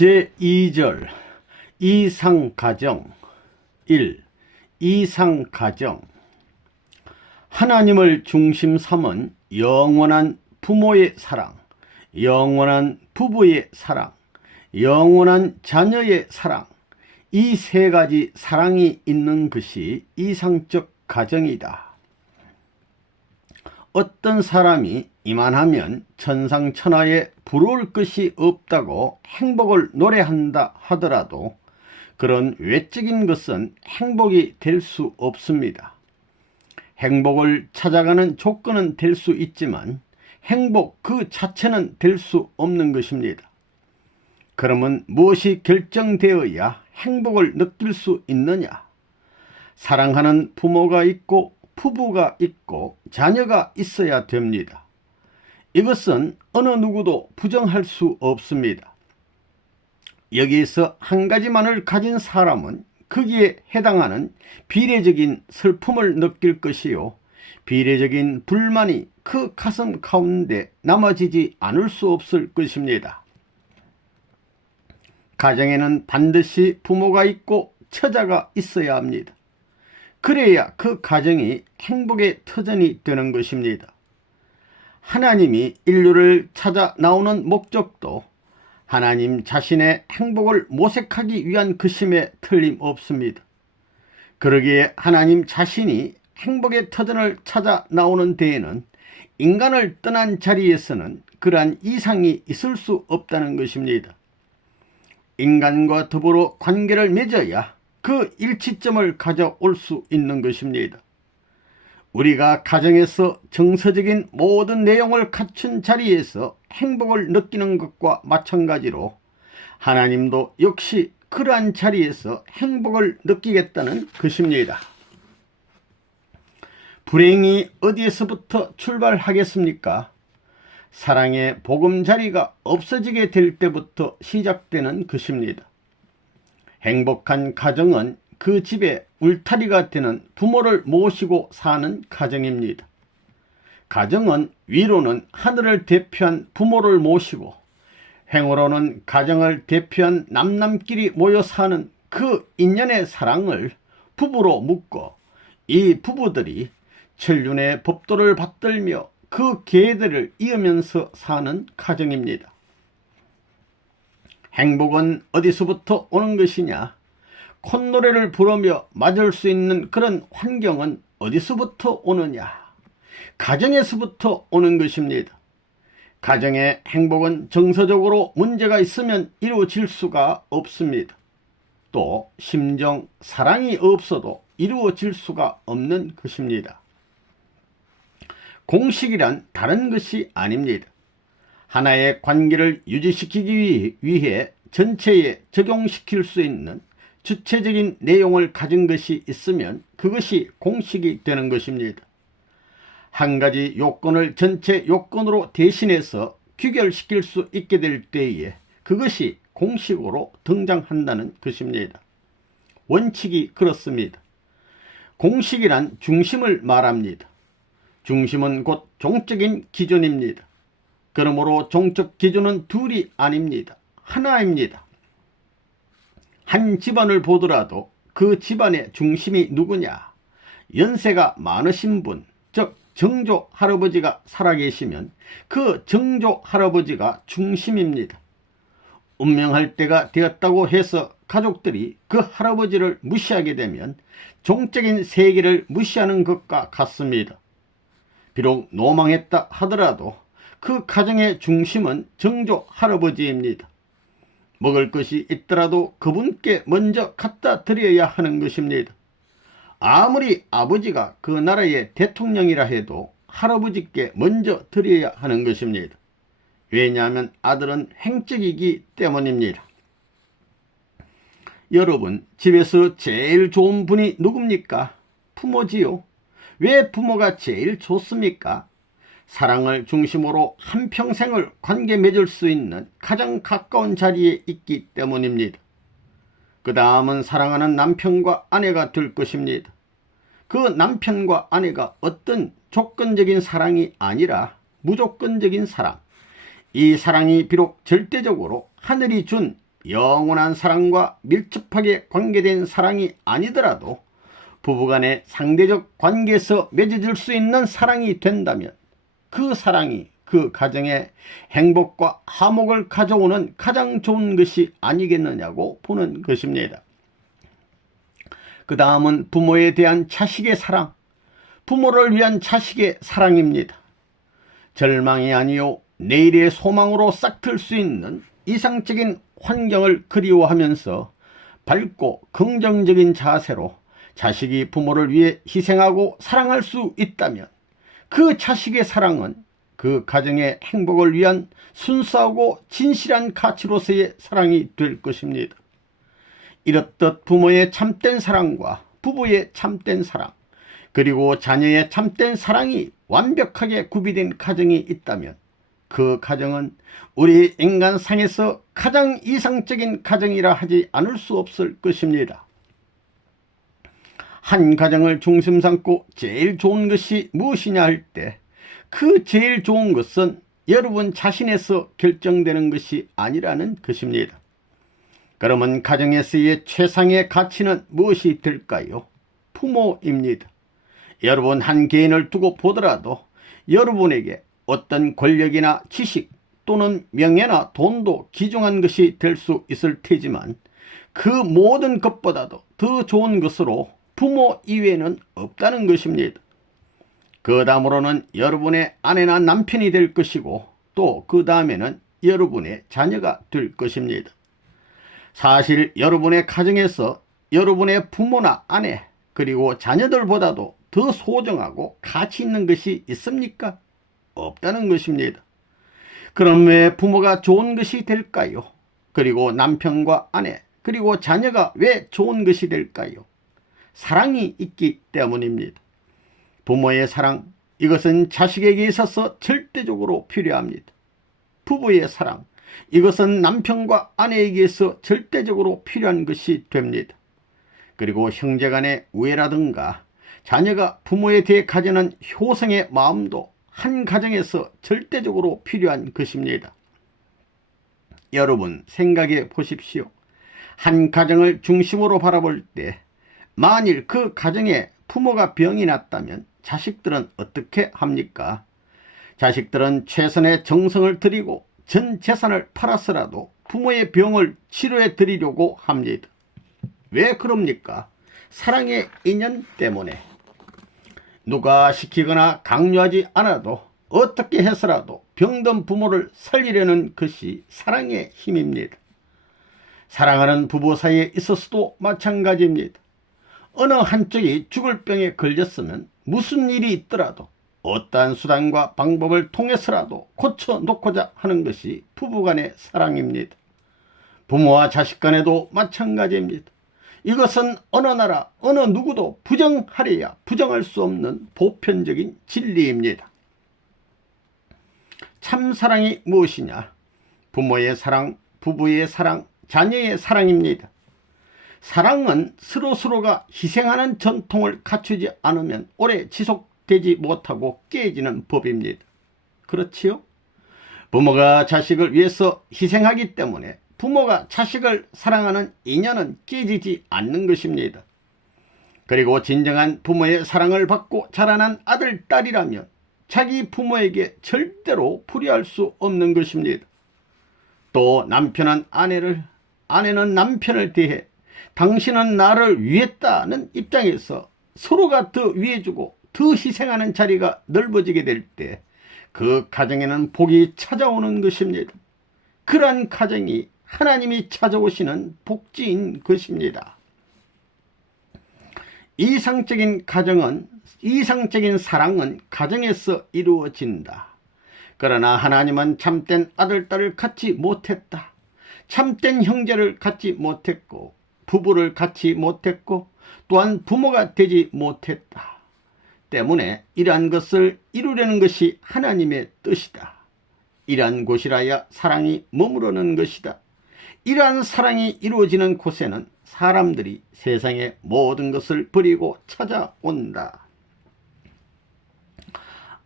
제2절 이상가정 1. 이상가정. 하나님을 중심 삼은 영원한 부모의 사랑, 영원한 부부의 사랑, 영원한 자녀의 사랑, 이 세 가지 사랑이 있는 것이 이상적 가정이다. 어떤 사람이 이만하면 천상천하에 부러울 것이 없다고 행복을 노래한다 하더라도 그런 외적인 것은 행복이 될 수 없습니다. 행복을 찾아가는 조건은 될 수 있지만 행복 그 자체는 될 수 없는 것입니다. 그러면 무엇이 결정되어야 행복을 느낄 수 있느냐? 사랑하는 부모가 있고 부부가 있고 자녀가 있어야 됩니다. 이것은 어느 누구도 부정할 수 없습니다. 여기에서 한 가지만을 가진 사람은 거기에 해당하는 비례적인 슬픔을 느낄 것이요, 비례적인 불만이 그 가슴 가운데 남아지지 않을 수 없을 것입니다. 가정에는 반드시 부모가 있고 처자가 있어야 합니다. 그래야 그 가정이 행복의 터전이 되는 것입니다. 하나님이 인류를 찾아 나오는 목적도 하나님 자신의 행복을 모색하기 위한 것임에 틀림없습니다. 그러기에 하나님 자신이 행복의 터전을 찾아 나오는 데에는 인간을 떠난 자리에서는 그러한 이상이 있을 수 없다는 것입니다. 인간과 더불어 관계를 맺어야 그 일치점을 가져올 수 있는 것입니다. 우리가 가정에서 정서적인 모든 내용을 갖춘 자리에서 행복을 느끼는 것과 마찬가지로 하나님도 역시 그러한 자리에서 행복을 느끼겠다는 것입니다. 불행이 어디에서부터 출발하겠습니까? 사랑의 보금자리가 없어지게 될 때부터 시작되는 것입니다. 행복한 가정은 그 집의 울타리가 되는 부모를 모시고 사는 가정입니다. 가정은 위로는 하늘을 대표한 부모를 모시고 행으로는 가정을 대표한 남남끼리 모여 사는 그 인연의 사랑을 부부로 묶어 이 부부들이 천륜의 법도를 받들며 그 계대를 이으면서 사는 가정입니다. 행복은 어디서부터 오는 것이냐? 콧노래를 부르며 맞을 수 있는 그런 환경은 어디서부터 오느냐? 가정에서부터 오는 것입니다. 가정의 행복은 정서적으로 문제가 있으면 이루어질 수가 없습니다. 또 심정, 사랑이 없어도 이루어질 수가 없는 것입니다. 공식이란 다른 것이 아닙니다. 하나의 관계를 유지시키기 위해 전체에 적용시킬 수 있는 주체적인 내용을 가진 것이 있으면 그것이 공식이 되는 것입니다. 한 가지 요건을 전체 요건으로 대신해서 귀결시킬 수 있게 될 때에 그것이 공식으로 등장한다는 것입니다. 원칙이 그렇습니다. 공식이란 중심을 말합니다. 중심은 곧 종적인 기준입니다. 그러므로 종적 기준은 둘이 아닙니다. 하나입니다. 한 집안을 보더라도 그 집안의 중심이 누구냐? 연세가 많으신 분, 즉 정조 할아버지가 살아계시면 그 정조 할아버지가 중심입니다. 운명할 때가 되었다고 해서 가족들이 그 할아버지를 무시하게 되면 종적인 세계를 무시하는 것과 같습니다. 비록 노망했다 하더라도 그 가정의 중심은 정조 할아버지입니다. 먹을 것이 있더라도 그분께 먼저 갖다 드려야 하는 것입니다. 아무리 아버지가 그 나라의 대통령이라 해도 할아버지께 먼저 드려야 하는 것입니다. 왜냐하면 아들은 행적이기 때문입니다. 여러분, 집에서 제일 좋은 분이 누굽니까? 부모지요. 왜 부모가 제일 좋습니까? 사랑을 중심으로 한평생을 관계 맺을 수 있는 가장 가까운 자리에 있기 때문입니다. 그 다음은 사랑하는 남편과 아내가 될 것입니다. 그 남편과 아내가 어떤 조건적인 사랑이 아니라 무조건적인 사랑, 이 사랑이 비록 절대적으로 하늘이 준 영원한 사랑과 밀접하게 관계된 사랑이 아니더라도 부부간의 상대적 관계에서 맺어질 수 있는 사랑이 된다면 그 사랑이 그 가정의 행복과 화목을 가져오는 가장 좋은 것이 아니겠느냐고 보는 것입니다. 그 다음은 부모에 대한 자식의 사랑, 부모를 위한 자식의 사랑입니다. 절망이 아니요 내일의 소망으로 싹틀 수 있는 이상적인 환경을 그리워하면서 밝고 긍정적인 자세로 자식이 부모를 위해 희생하고 사랑할 수 있다면 그 자식의 사랑은 그 가정의 행복을 위한 순수하고 진실한 가치로서의 사랑이 될 것입니다. 이렇듯 부모의 참된 사랑과 부부의 참된 사랑, 그리고 자녀의 참된 사랑이 완벽하게 구비된 가정이 있다면 그 가정은 우리 인간상에서 가장 이상적인 가정이라 하지 않을 수 없을 것입니다. 한 가정을 중심 삼고 제일 좋은 것이 무엇이냐 할 때 그 제일 좋은 것은 여러분 자신에서 결정되는 것이 아니라는 것입니다. 그러면 가정에서의 최상의 가치는 무엇이 될까요? 부모입니다. 여러분 한 개인을 두고 보더라도 여러분에게 어떤 권력이나 지식 또는 명예나 돈도 귀중한 것이 될 수 있을 테지만 그 모든 것보다도 더 좋은 것으로 부모 이외에는 없다는 것입니다. 그 다음으로는 여러분의 아내나 남편이 될 것이고 또 그 다음에는 여러분의 자녀가 될 것입니다. 사실 여러분의 가정에서 여러분의 부모나 아내 그리고 자녀들보다도 더 소중하고 가치 있는 것이 있습니까? 없다는 것입니다. 그럼 왜 부모가 좋은 것이 될까요? 그리고 남편과 아내 그리고 자녀가 왜 좋은 것이 될까요? 사랑이 있기 때문입니다. 부모의 사랑, 이것은 자식에게 있어서 절대적으로 필요합니다. 부부의 사랑, 이것은 남편과 아내에게서 절대적으로 필요한 것이 됩니다. 그리고 형제간의 우애라든가 자녀가 부모에 대해 가지는 효성의 마음도 한 가정에서 절대적으로 필요한 것입니다. 여러분 생각해 보십시오. 한 가정을 중심으로 바라볼 때 만일 그 가정에 부모가 병이 났다면 자식들은 어떻게 합니까? 자식들은 최선의 정성을 들이고 전 재산을 팔아서라도 부모의 병을 치료해 드리려고 합니다. 왜 그럽니까? 사랑의 인연 때문에. 누가 시키거나 강요하지 않아도 어떻게 해서라도 병든 부모를 살리려는 것이 사랑의 힘입니다. 사랑하는 부부 사이에 있어서도 마찬가지입니다. 어느 한쪽이 죽을 병에 걸렸으면 무슨 일이 있더라도 어떠한 수단과 방법을 통해서라도 고쳐놓고자 하는 것이 부부간의 사랑입니다. 부모와 자식 간에도 마찬가지입니다. 이것은 어느 나라 어느 누구도 부정하려야 부정할 수 없는 보편적인 진리입니다. 참 사랑이 무엇이냐? 부모의 사랑, 부부의 사랑, 자녀의 사랑입니다. 사랑은 서로가 희생하는 전통을 갖추지 않으면 오래 지속되지 못하고 깨지는 법입니다. 그렇지요? 부모가 자식을 위해서 희생하기 때문에 부모가 자식을 사랑하는 인연은 깨지지 않는 것입니다. 그리고 진정한 부모의 사랑을 받고 자라난 아들, 딸이라면 자기 부모에게 절대로 불의할 수 없는 것입니다. 또 남편은 아내를, 아내는 남편을 대해 당신은 나를 위했다는 입장에서 서로가 더 위해주고 더 희생하는 자리가 넓어지게 될 때 그 가정에는 복이 찾아오는 것입니다. 그러한 가정이 하나님이 찾아오시는 복지인 것입니다. 이상적인 가정은, 이상적인 사랑은 가정에서 이루어진다. 그러나 하나님은 참된 아들, 딸을 갖지 못했다. 참된 형제를 갖지 못했고 부부를 갖지 못했고 또한 부모가 되지 못했다. 때문에 이러한 것을 이루려는 것이 하나님의 뜻이다. 이러한 곳이라야 사랑이 머무르는 것이다. 이러한 사랑이 이루어지는 곳에는 사람들이 세상의 모든 것을 버리고 찾아온다.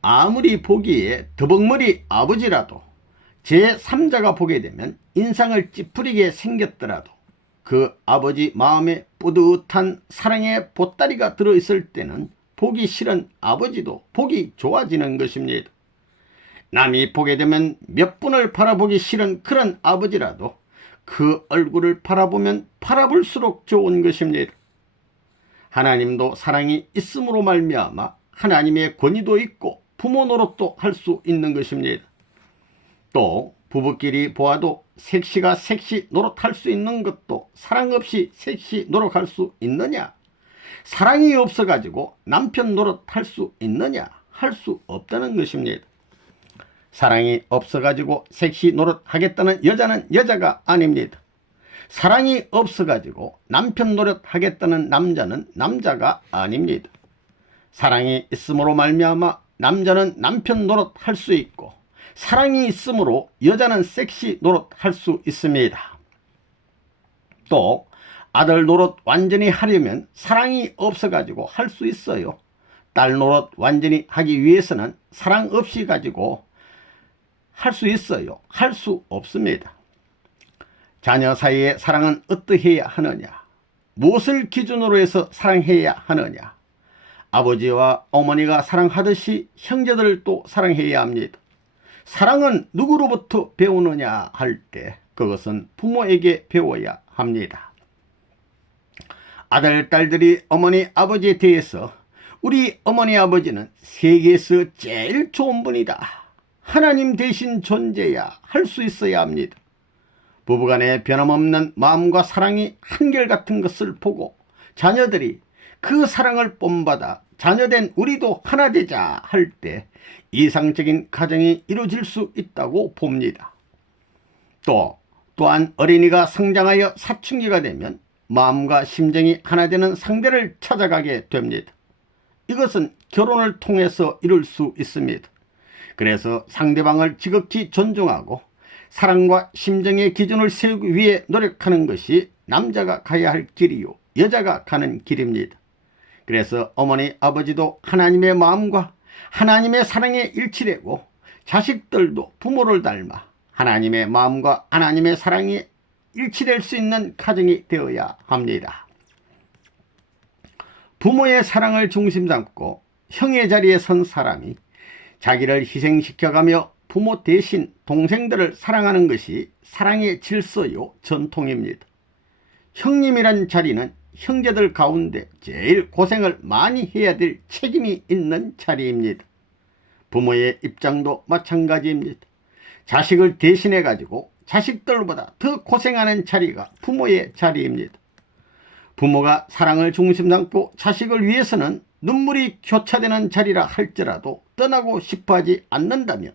아무리 보기에 더벅머리 아버지라도 제3자가 보게 되면 인상을 찌푸리게 생겼더라도 그 아버지 마음에 뿌듯한 사랑의 보따리가 들어있을 때는 보기 싫은 아버지도 보기 좋아지는 것입니다. 남이 보게 되면 몇 분을 바라보기 싫은 그런 아버지라도 그 얼굴을 바라보면 바라볼수록 좋은 것입니다. 하나님도 사랑이 있음으로 말미암아 하나님의 권위도 있고 부모 노릇도 할 수 있는 것입니다. 또 부부끼리 보아도 섹시가 섹시 노릇할 수 있는 것도 사랑 없이 섹시 노릇할 수 있느냐? 사랑이 없어가지고 남편 노릇할 수 있느냐? 할 수 없다는 것입니다. 사랑이 없어가지고 섹시 노릇하겠다는 여자는 여자가 아닙니다. 사랑이 없어가지고 남편 노릇하겠다는 남자는 남자가 아닙니다. 사랑이 있음으로 말미암아 남자는 남편 노릇할 수 있고 사랑이 있으므로 여자는 섹시 노릇할 수 있습니다. 또 아들 노릇 완전히 하려면 사랑이 없어가지고 할 수 있어요. 딸 노릇 완전히 하기 위해서는 사랑 없이 가지고 할 수 있어요. 할 수 없습니다. 자녀 사이의 사랑은 어떠해야 하느냐? 무엇을 기준으로 해서 사랑해야 하느냐? 아버지와 어머니가 사랑하듯이 형제들도 사랑해야 합니다. 사랑은 누구로부터 배우느냐 할 때 그것은 부모에게 배워야 합니다. 아들, 딸들이 어머니, 아버지에 대해서 우리 어머니, 아버지는 세계에서 제일 좋은 분이다. 하나님 대신 존재야 할 수 있어야 합니다. 부부간의 변함없는 마음과 사랑이 한결같은 것을 보고 자녀들이 그 사랑을 본받아 자녀된 우리도 하나 되자 할 때 이상적인 가정이 이루어질 수 있다고 봅니다. 또한 어린이가 성장하여 사춘기가 되면 마음과 심정이 하나 되는 상대를 찾아가게 됩니다. 이것은 결혼을 통해서 이룰 수 있습니다. 그래서 상대방을 지극히 존중하고 사랑과 심정의 기준을 세우기 위해 노력하는 것이 남자가 가야 할 길이요 여자가 가는 길입니다. 그래서 어머니 아버지도 하나님의 마음과 하나님의 사랑에 일치되고 자식들도 부모를 닮아 하나님의 마음과 하나님의 사랑에 일치될 수 있는 가정이 되어야 합니다. 부모의 사랑을 중심 삼고 형의 자리에 선 사람이 자기를 희생시켜가며 부모 대신 동생들을 사랑하는 것이 사랑의 질서요 전통입니다. 형님이란 자리는 형제들 가운데 제일 고생을 많이 해야 될 책임이 있는 자리입니다. 부모의 입장도 마찬가지입니다. 자식을 대신해 가지고 자식들보다 더 고생하는 자리가 부모의 자리입니다. 부모가 사랑을 중심 삼고 자식을 위해서는 눈물이 교차되는 자리라 할지라도 떠나고 싶어하지 않는다면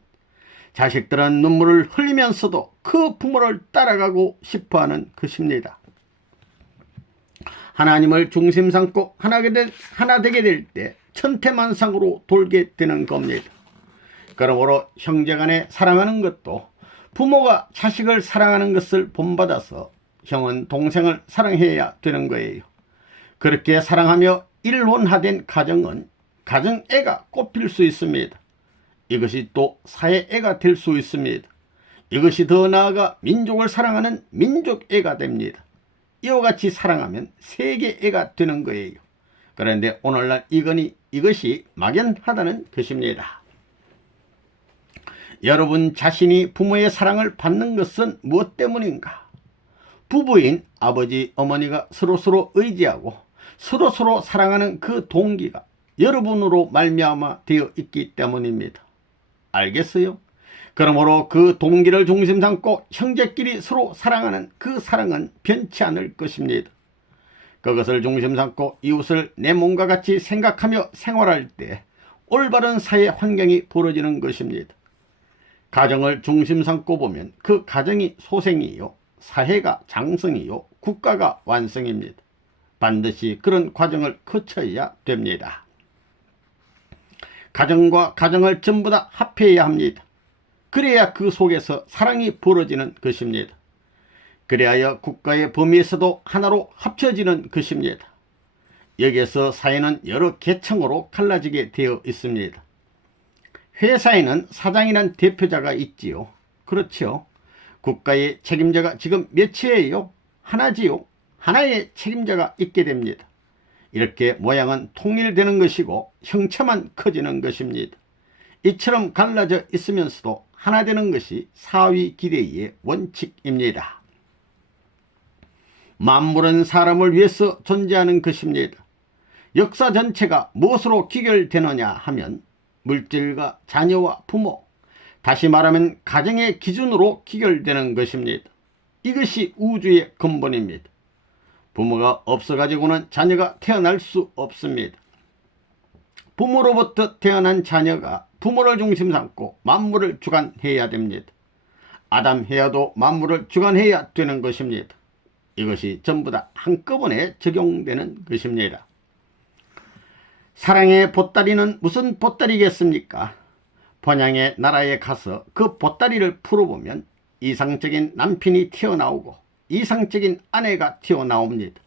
자식들은 눈물을 흘리면서도 그 부모를 따라가고 싶어하는 것입니다. 하나님을 중심 삼고 하나 되게 될 때 천태만상으로 돌게 되는 겁니다. 그러므로 형제간에 사랑하는 것도 부모가 자식을 사랑하는 것을 본받아서 형은 동생을 사랑해야 되는 거예요. 그렇게 사랑하며 일원화된 가정은 가정애가 꼽힐 수 있습니다. 이것이 또 사회애가 될 수 있습니다. 이것이 더 나아가 민족을 사랑하는 민족애가 됩니다. 이와 같이 사랑하면 세계애가 되는 거예요. 그런데 오늘날 이것이 막연하다는 것입니다. 여러분 자신이 부모의 사랑을 받는 것은 무엇 때문인가? 부부인 아버지, 어머니가 서로서로 의지하고 서로서로 사랑하는 그 동기가 여러분으로 말미암아 되어 있기 때문입니다. 알겠어요? 그러므로 그 동기를 중심 삼고 형제끼리 서로 사랑하는 그 사랑은 변치 않을 것입니다. 그것을 중심 삼고 이웃을 내 몸과 같이 생각하며 생활할 때 올바른 사회 환경이 벌어지는 것입니다. 가정을 중심 삼고 보면 그 가정이 소생이요, 사회가 장성이요, 국가가 완성입니다. 반드시 그런 과정을 거쳐야 됩니다. 가정과 가정을 전부 다 합해야 합니다. 그래야 그 속에서 사랑이 벌어지는 것입니다. 그래야 국가의 범위에서도 하나로 합쳐지는 것입니다. 여기에서 사회는 여러 계층으로 갈라지게 되어 있습니다. 회사에는 사장이란 대표자가 있지요. 그렇죠. 국가의 책임자가 지금 몇이에요? 하나지요. 하나의 책임자가 있게 됩니다. 이렇게 모양은 통일되는 것이고 형체만 커지는 것입니다. 이처럼 갈라져 있으면서도 하나 되는 것이 사위기대의 원칙입니다. 만물은 사람을 위해서 존재하는 것입니다. 역사 전체가 무엇으로 귀결되느냐 하면 물질과 자녀와 부모, 다시 말하면 가정의 기준으로 귀결되는 것입니다. 이것이 우주의 근본입니다. 부모가 없어가지고는 자녀가 태어날 수 없습니다. 부모로부터 태어난 자녀가 부모를 중심 삼고 만물을 주관해야 됩니다. 아담 해야도 만물을 주관해야 되는 것입니다. 이것이 전부 다 한꺼번에 적용되는 것입니다. 사랑의 보따리는 무슨 보따리겠습니까? 번양의 나라에 가서 그 보따리를 풀어보면 이상적인 남편이 튀어나오고 이상적인 아내가 튀어나옵니다.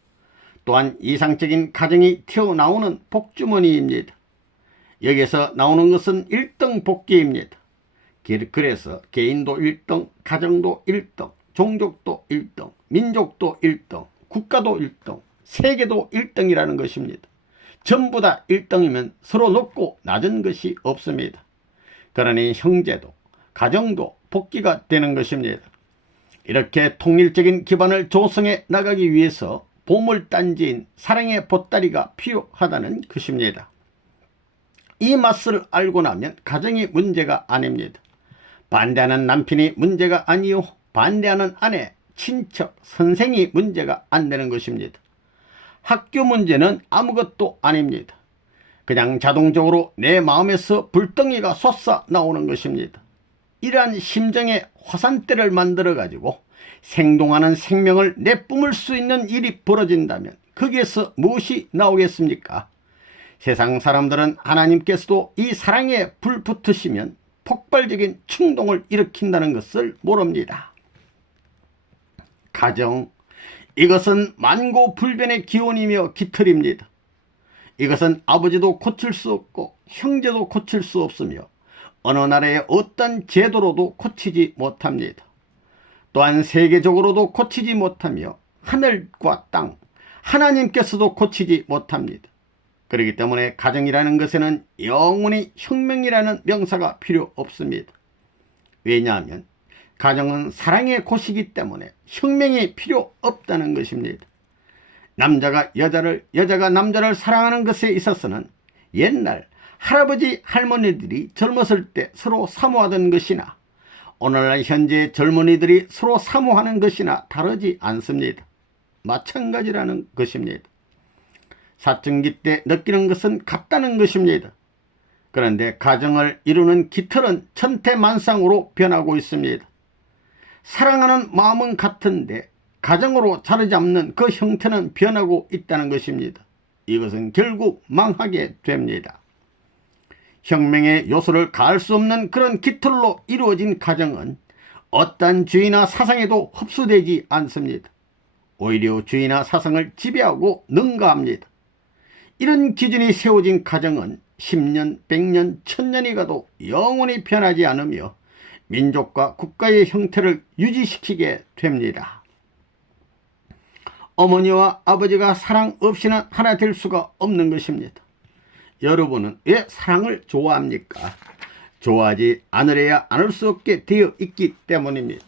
또한 이상적인 가정이 튀어나오는 복주머니입니다. 여기서 나오는 것은 1등 복귀입니다. 그래서 개인도 1등, 가정도 1등, 종족도 1등, 민족도 1등, 국가도 1등, 세계도 1등이라는 것입니다. 전부 다 1등이면 서로 높고 낮은 것이 없습니다. 그러니 형제도 가정도 복귀가 되는 것입니다. 이렇게 통일적인 기반을 조성해 나가기 위해서 보물단지인 사랑의 보따리가 필요하다는 것입니다. 이 맛을 알고 나면 가정이 문제가 아닙니다. 반대하는 남편이 문제가 아니요, 반대하는 아내, 친척, 선생이 문제가 안 되는 것입니다. 학교 문제는 아무것도 아닙니다. 그냥 자동적으로 내 마음에서 불덩이가 솟아 나오는 것입니다. 이러한 심정의 화산대를 만들어 가지고 생동하는 생명을 내뿜을 수 있는 일이 벌어진다면 거기에서 무엇이 나오겠습니까? 세상 사람들은 하나님께서도 이 사랑에 불 붙으시면 폭발적인 충동을 일으킨다는 것을 모릅니다. 가정, 이것은 만고불변의 기원이며 깃털입니다. 이것은 아버지도 고칠 수 없고 형제도 고칠 수 없으며 어느 나라의 어떤 제도로도 고치지 못합니다. 또한 세계적으로도 고치지 못하며 하늘과 땅, 하나님께서도 고치지 못합니다. 그렇기 때문에 가정이라는 것에는 영원히 혁명이라는 명사가 필요 없습니다. 왜냐하면 가정은 사랑의 곳이기 때문에 혁명이 필요 없다는 것입니다. 남자가 여자를, 여자가 남자를 사랑하는 것에 있어서는 옛날 할아버지 할머니들이 젊었을 때 서로 사모하던 것이나 오늘날 현재 젊은이들이 서로 사모하는 것이나 다르지 않습니다. 마찬가지라는 것입니다. 사춘기 때 느끼는 것은 같다는 것입니다. 그런데 가정을 이루는 깃털은 천태만상으로 변하고 있습니다. 사랑하는 마음은 같은데 가정으로 자리 잡는 그 형태는 변하고 있다는 것입니다. 이것은 결국 망하게 됩니다. 혁명의 요소를 가할 수 없는 그런 깃털로 이루어진 가정은 어떤 주의나 사상에도 흡수되지 않습니다. 오히려 주의나 사상을 지배하고 능가합니다. 이런 기준이 세워진 가정은 10년, 100년, 1000년이 가도 영원히 변하지 않으며 민족과 국가의 형태를 유지시키게 됩니다. 어머니와 아버지가 사랑 없이는 하나 될 수가 없는 것입니다. 여러분은 왜 사랑을 좋아합니까? 좋아하지 않으려야 않을 수 없게 되어 있기 때문입니다.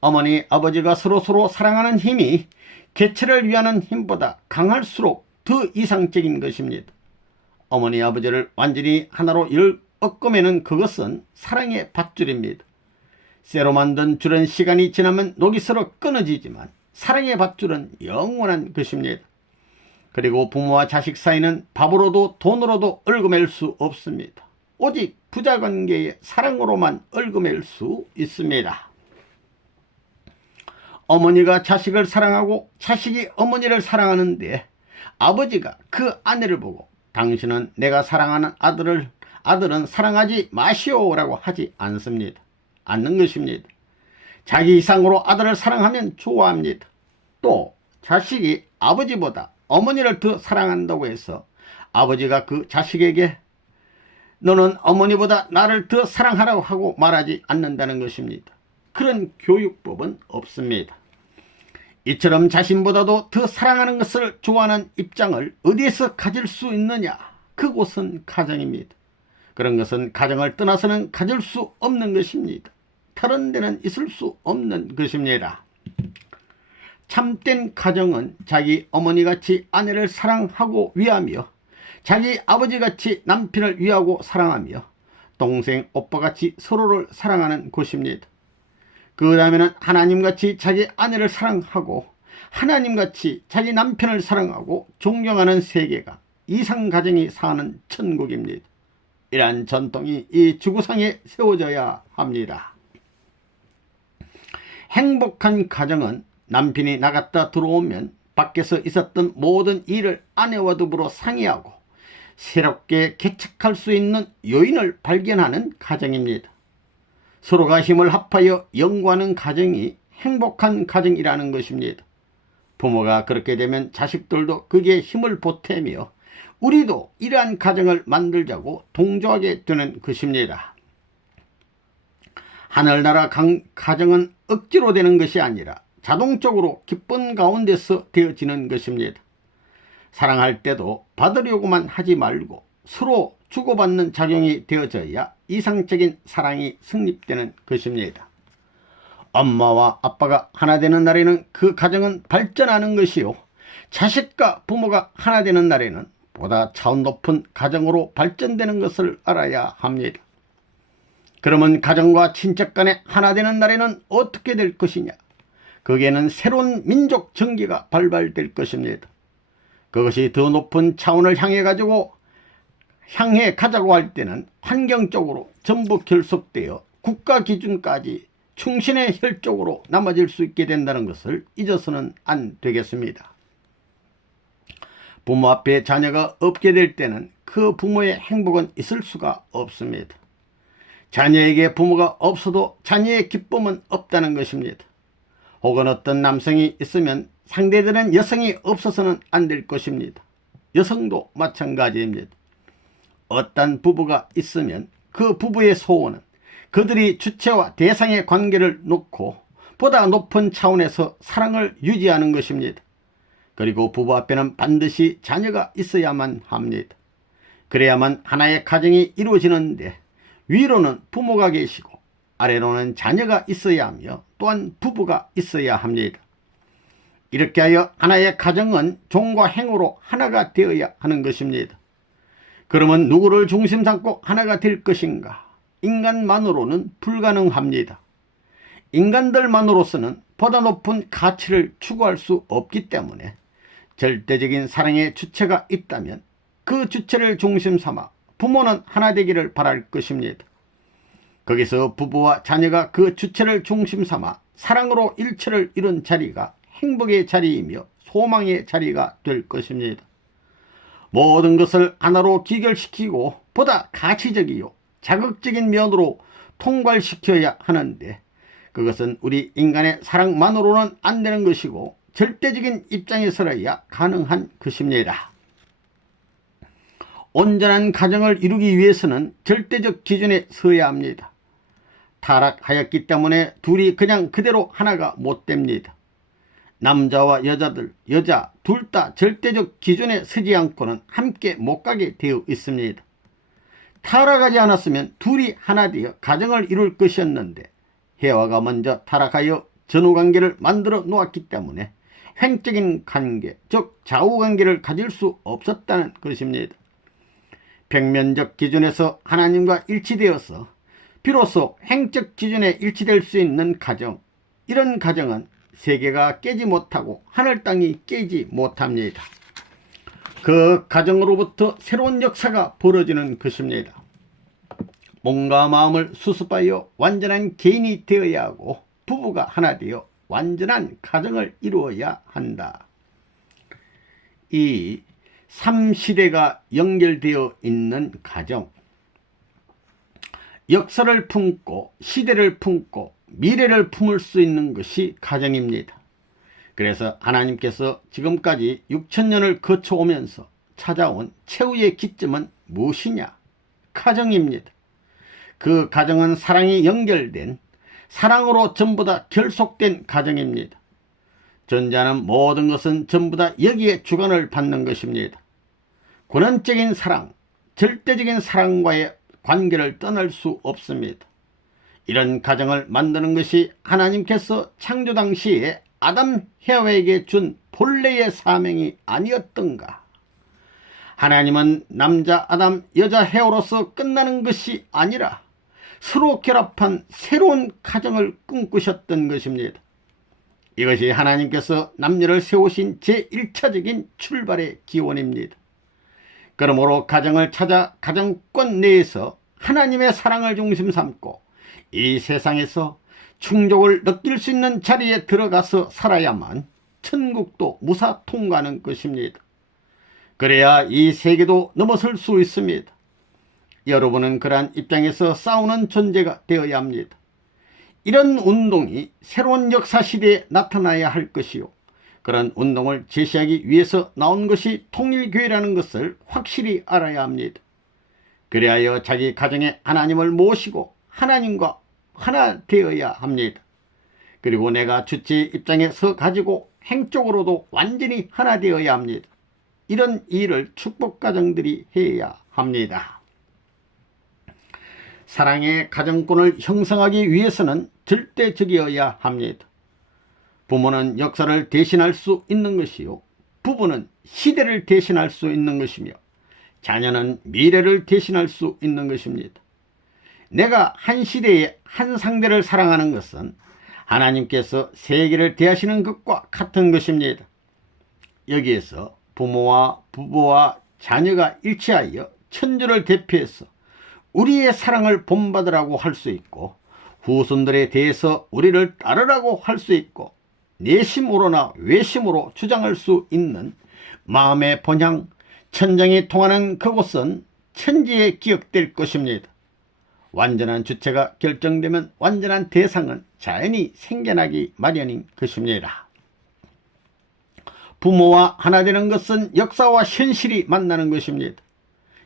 어머니, 아버지가 서로 사랑하는 힘이 개체를 위하는 힘보다 강할수록 더 이상적인 것입니다. 어머니, 아버지를 완전히 하나로 엮어매는 그것은 사랑의 밧줄입니다. 쇠로 만든 줄은 시간이 지나면 녹이 서로 끊어지지만 사랑의 밧줄은 영원한 것입니다. 그리고 부모와 자식 사이는 밥으로도 돈으로도 얽어맬 수 없습니다. 오직 부자관계의 사랑으로만 얽어맬 수 있습니다. 어머니가 자식을 사랑하고 자식이 어머니를 사랑하는데 아버지가 그 아내를 보고 당신은 내가 사랑하는 아들은 사랑하지 마시오라고 하지 않는 것입니다. 자기 이상으로 아들을 사랑하면 좋아합니다. 또 자식이 아버지보다 어머니를 더 사랑한다고 해서 아버지가 그 자식에게 너는 어머니보다 나를 더 사랑하라고 하고 말하지 않는다는 것입니다. 그런 교육법은 없습니다. 이처럼 자신보다도 더 사랑하는 것을 좋아하는 입장을 어디에서 가질 수 있느냐? 그곳은 가정입니다. 그런 것은 가정을 떠나서는 가질 수 없는 것입니다. 다른 데는 있을 수 없는 것입니다. 참된 가정은 자기 어머니같이 아내를 사랑하고 위하며, 자기 아버지같이 남편을 위하고 사랑하며, 동생 오빠같이 서로를 사랑하는 곳입니다. 그 다음에는 하나님같이 자기 아내를 사랑하고, 하나님같이 자기 남편을 사랑하고 존경하는 세계가 이상가정이 사는 천국입니다. 이러한 전통이 이 지구상에 세워져야 합니다. 행복한 가정은 남편이 나갔다 들어오면 밖에서 있었던 모든 일을 아내와 더불어 상의하고 새롭게 개척할 수 있는 요인을 발견하는 가정입니다. 서로가 힘을 합하여 연구하는 가정이 행복한 가정이라는 것입니다. 부모가 그렇게 되면 자식들도 그게 힘을 보태며 우리도 이러한 가정을 만들자고 동조하게 되는 것입니다. 하늘나라 가정은 억지로 되는 것이 아니라 자동적으로 기쁜 가운데서 되어지는 것입니다. 사랑할 때도 받으려고만 하지 말고 서로 주고받는 작용이 되어져야 이상적인 사랑이 성립되는 것입니다. 엄마와 아빠가 하나 되는 날에는 그 가정은 발전하는 것이요, 자식과 부모가 하나 되는 날에는 보다 차원 높은 가정으로 발전되는 것을 알아야 합니다. 그러면 가정과 친척 간에 하나 되는 날에는 어떻게 될 것이냐? 거기에는 새로운 민족 정기가 발발될 것입니다. 그것이 더 높은 차원을 향해 가자고 할 때는 환경적으로 전부 결속되어 국가 기준까지 충신의 혈족으로 남아질 수 있게 된다는 것을 잊어서는 안 되겠습니다. 부모 앞에 자녀가 없게 될 때는 그 부모의 행복은 있을 수가 없습니다. 자녀에게 부모가 없어도 자녀의 기쁨은 없다는 것입니다. 혹은 어떤 남성이 있으면 상대되는 여성이 없어서는 안 될 것입니다. 여성도 마찬가지입니다. 어떤 부부가 있으면 그 부부의 소원은 그들이 주체와 대상의 관계를 놓고 보다 높은 차원에서 사랑을 유지하는 것입니다. 그리고 부부 앞에는 반드시 자녀가 있어야만 합니다. 그래야만 하나의 가정이 이루어지는데, 위로는 부모가 계시고 아래로는 자녀가 있어야 하며 또한 부부가 있어야 합니다. 이렇게 하여 하나의 가정은 종과 행으로 하나가 되어야 하는 것입니다. 그러면 누구를 중심 삼고 하나가 될 것인가? 인간만으로는 불가능합니다. 인간들만으로서는 보다 높은 가치를 추구할 수 없기 때문에 절대적인 사랑의 주체가 있다면 그 주체를 중심 삼아 부모는 하나 되기를 바랄 것입니다. 거기서 부부와 자녀가 그 주체를 중심 삼아 사랑으로 일체를 이룬 자리가 행복의 자리이며 소망의 자리가 될 것입니다. 모든 것을 하나로 기결시키고 보다 가치적이요 자극적인 면으로 통괄시켜야 하는데, 그것은 우리 인간의 사랑만으로는 안 되는 것이고 절대적인 입장에서야 가능한 것입니다. 온전한 가정을 이루기 위해서는 절대적 기준에 서야 합니다. 타락하였기 때문에 둘이 그냥 그대로 하나가 못 됩니다. 남자와 여자 둘 다 절대적 기준에 서지 않고는 함께 못 가게 되어 있습니다. 타락하지 않았으면 둘이 하나 되어 가정을 이룰 것이었는데, 해와가 먼저 타락하여 전후관계를 만들어 놓았기 때문에 횡적인 관계, 즉 좌우관계를 가질 수 없었다는 것입니다. 평면적 기준에서 하나님과 일치되어서 비로소 행적 기준에 일치될 수 있는 가정, 이런 가정은 세계가 깨지 못하고 하늘 땅이 깨지 못합니다. 그 가정으로부터 새로운 역사가 벌어지는 것입니다. 몸과 마음을 수습하여 완전한 개인이 되어야 하고 부부가 하나 되어 완전한 가정을 이루어야 한다. 이 3시대가 연결되어 있는 가정, 역사를 품고 시대를 품고 미래를 품을 수 있는 것이 가정입니다. 그래서 하나님께서 지금까지 6천년을 거쳐오면서 찾아온 최후의 기점은 무엇이냐? 가정입니다. 그 가정은 사랑이 연결된, 사랑으로 전부 다 결속된 가정입니다. 전자는 모든 것은 전부 다 여기에 주관을 받는 것입니다. 권한적인 사랑, 절대적인 사랑과의 관계를 떠날 수 없습니다. 이런 가정을 만드는 것이 하나님께서 창조 당시에 아담 헤아에게 준 본래의 사명이 아니었던가? 하나님은 남자 아담, 여자 헤아로서 끝나는 것이 아니라 서로 결합한 새로운 가정을 꿈꾸셨던 것입니다. 이것이 하나님께서 남녀를 세우신 제1차적인 출발의 기원입니다. 그러므로 가정을 찾아 가정권 내에서 하나님의 사랑을 중심 삼고 이 세상에서 충족을 느낄 수 있는 자리에 들어가서 살아야만 천국도 무사 통과하는 것입니다. 그래야 이 세계도 넘어설 수 있습니다. 여러분은 그러한 입장에서 싸우는 존재가 되어야 합니다. 이런 운동이 새로운 역사 시대에 나타나야 할 것이요, 그런 운동을 제시하기 위해서 나온 것이 통일교회라는 것을 확실히 알아야 합니다. 그리하여 자기 가정에 하나님을 모시고 하나님과 하나 되어야 합니다. 그리고 내가 주체의 입장에 서 가지고 행적으로도 완전히 하나 되어야 합니다. 이런 일을 축복가정들이 해야 합니다. 사랑의 가정권을 형성하기 위해서는 절대적이어야 합니다. 부모는 역사를 대신할 수 있는 것이요, 부부는 시대를 대신할 수 있는 것이며 자녀는 미래를 대신할 수 있는 것입니다. 내가 한 시대에 한 상대를 사랑하는 것은 하나님께서 세계를 대하시는 것과 같은 것입니다. 여기에서 부모와 부부와 자녀가 일치하여 천주를 대표해서 우리의 사랑을 본받으라고 할 수 있고, 후손들에 대해서 우리를 따르라고 할 수 있고, 내심으로나 외심으로 주장할 수 있는 마음의 본향, 천정이 통하는 그곳은 천지에 기억될 것입니다. 완전한 주체가 결정되면 완전한 대상은 자연히 생겨나기 마련인 것입니다. 부모와 하나 되는 것은 역사와 현실이 만나는 것입니다.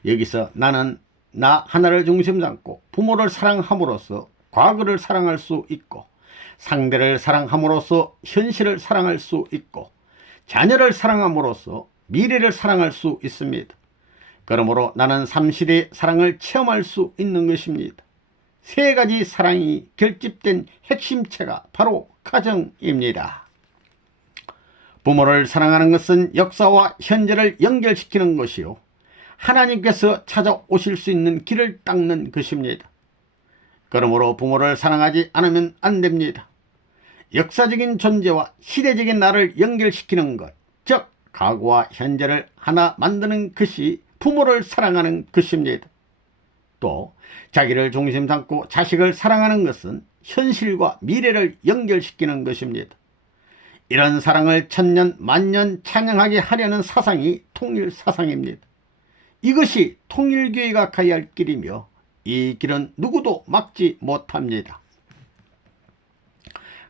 여기서 나는 나 하나를 중심 삼고 부모를 사랑함으로써 과거를 사랑할 수 있고, 상대를 사랑함으로써 현실을 사랑할 수 있고, 자녀를 사랑함으로써 미래를 사랑할 수 있습니다. 그러므로 나는 삼시대의 사랑을 체험할 수 있는 것입니다. 세 가지 사랑이 결집된 핵심체가 바로 가정입니다. 부모를 사랑하는 것은 역사와 현재를 연결시키는 것이요, 하나님께서 찾아오실 수 있는 길을 닦는 것입니다. 그러므로 부모를 사랑하지 않으면 안 됩니다. 역사적인 존재와 시대적인 나를 연결시키는 것, 즉 과거와 현재를 하나 만드는 것이 부모를 사랑하는 것입니다. 또 자기를 중심 삼고 자식을 사랑하는 것은 현실과 미래를 연결시키는 것입니다. 이런 사랑을 천년 만년 찬양하게 하려는 사상이 통일사상입니다. 이것이 통일교회가 가야 할 길이며 이 길은 누구도 막지 못합니다.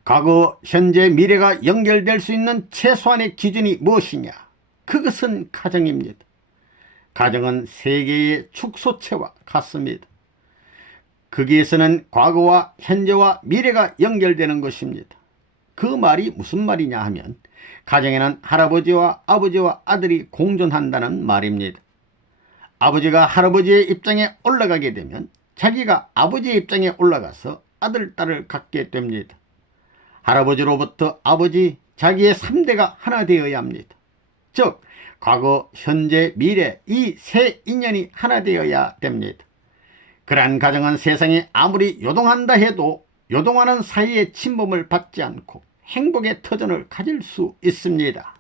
과거, 현재, 미래가 연결될 수 있는 최소한의 기준이 무엇이냐? 그것은 가정입니다. 가정은 세계의 축소체와 같습니다. 거기에서는 과거와 현재와 미래가 연결되는 것입니다. 그 말이 무슨 말이냐 하면, 가정에는 할아버지와 아버지와 아들이 공존한다는 말입니다. 아버지가 할아버지의 입장에 올라가게 되면 자기가 아버지의 입장에 올라가서 아들, 딸을 갖게 됩니다. 할아버지로부터 아버지, 자기의 3대가 하나 되어야 합니다. 즉 과거, 현재, 미래 이 세 인연이 하나 되어야 됩니다. 그러한 가정은 세상이 아무리 요동한다 해도 요동하는 사이에 침범을 받지 않고 행복의 터전을 가질 수 있습니다.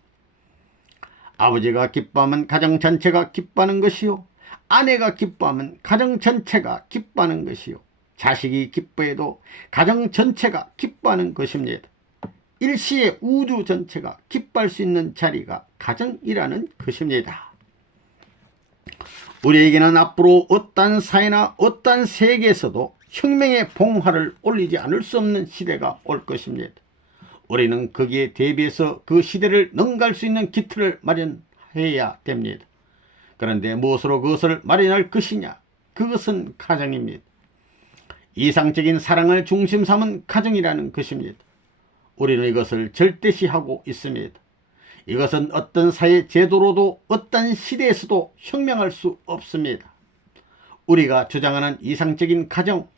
아버지가 기뻐하면 가정 전체가 기뻐하는 것이요, 아내가 기뻐하면 가정 전체가 기뻐하는 것이요, 자식이 기뻐해도 가정 전체가 기뻐하는 것입니다. 일시에 우주 전체가 기뻐할 수 있는 자리가 가정이라는 것입니다. 우리에게는 앞으로 어떤 사회나 어떤 세계에서도 혁명의 봉화를 올리지 않을 수 없는 시대가 올 것입니다. 우리는 거기에 대비해서 그 시대를 능가할 수 있는 기틀을 마련해야 됩니다. 그런데 무엇으로 그것을 마련할 것이냐? 그것은 가정입니다. 이상적인 사랑을 중심 삼은 가정이라는 것입니다. 우리는 이것을 절대시하고 있습니다. 이것은 어떤 사회 제도로도 어떤 시대에서도 혁명할 수 없습니다. 우리가 주장하는 이상적인 가정,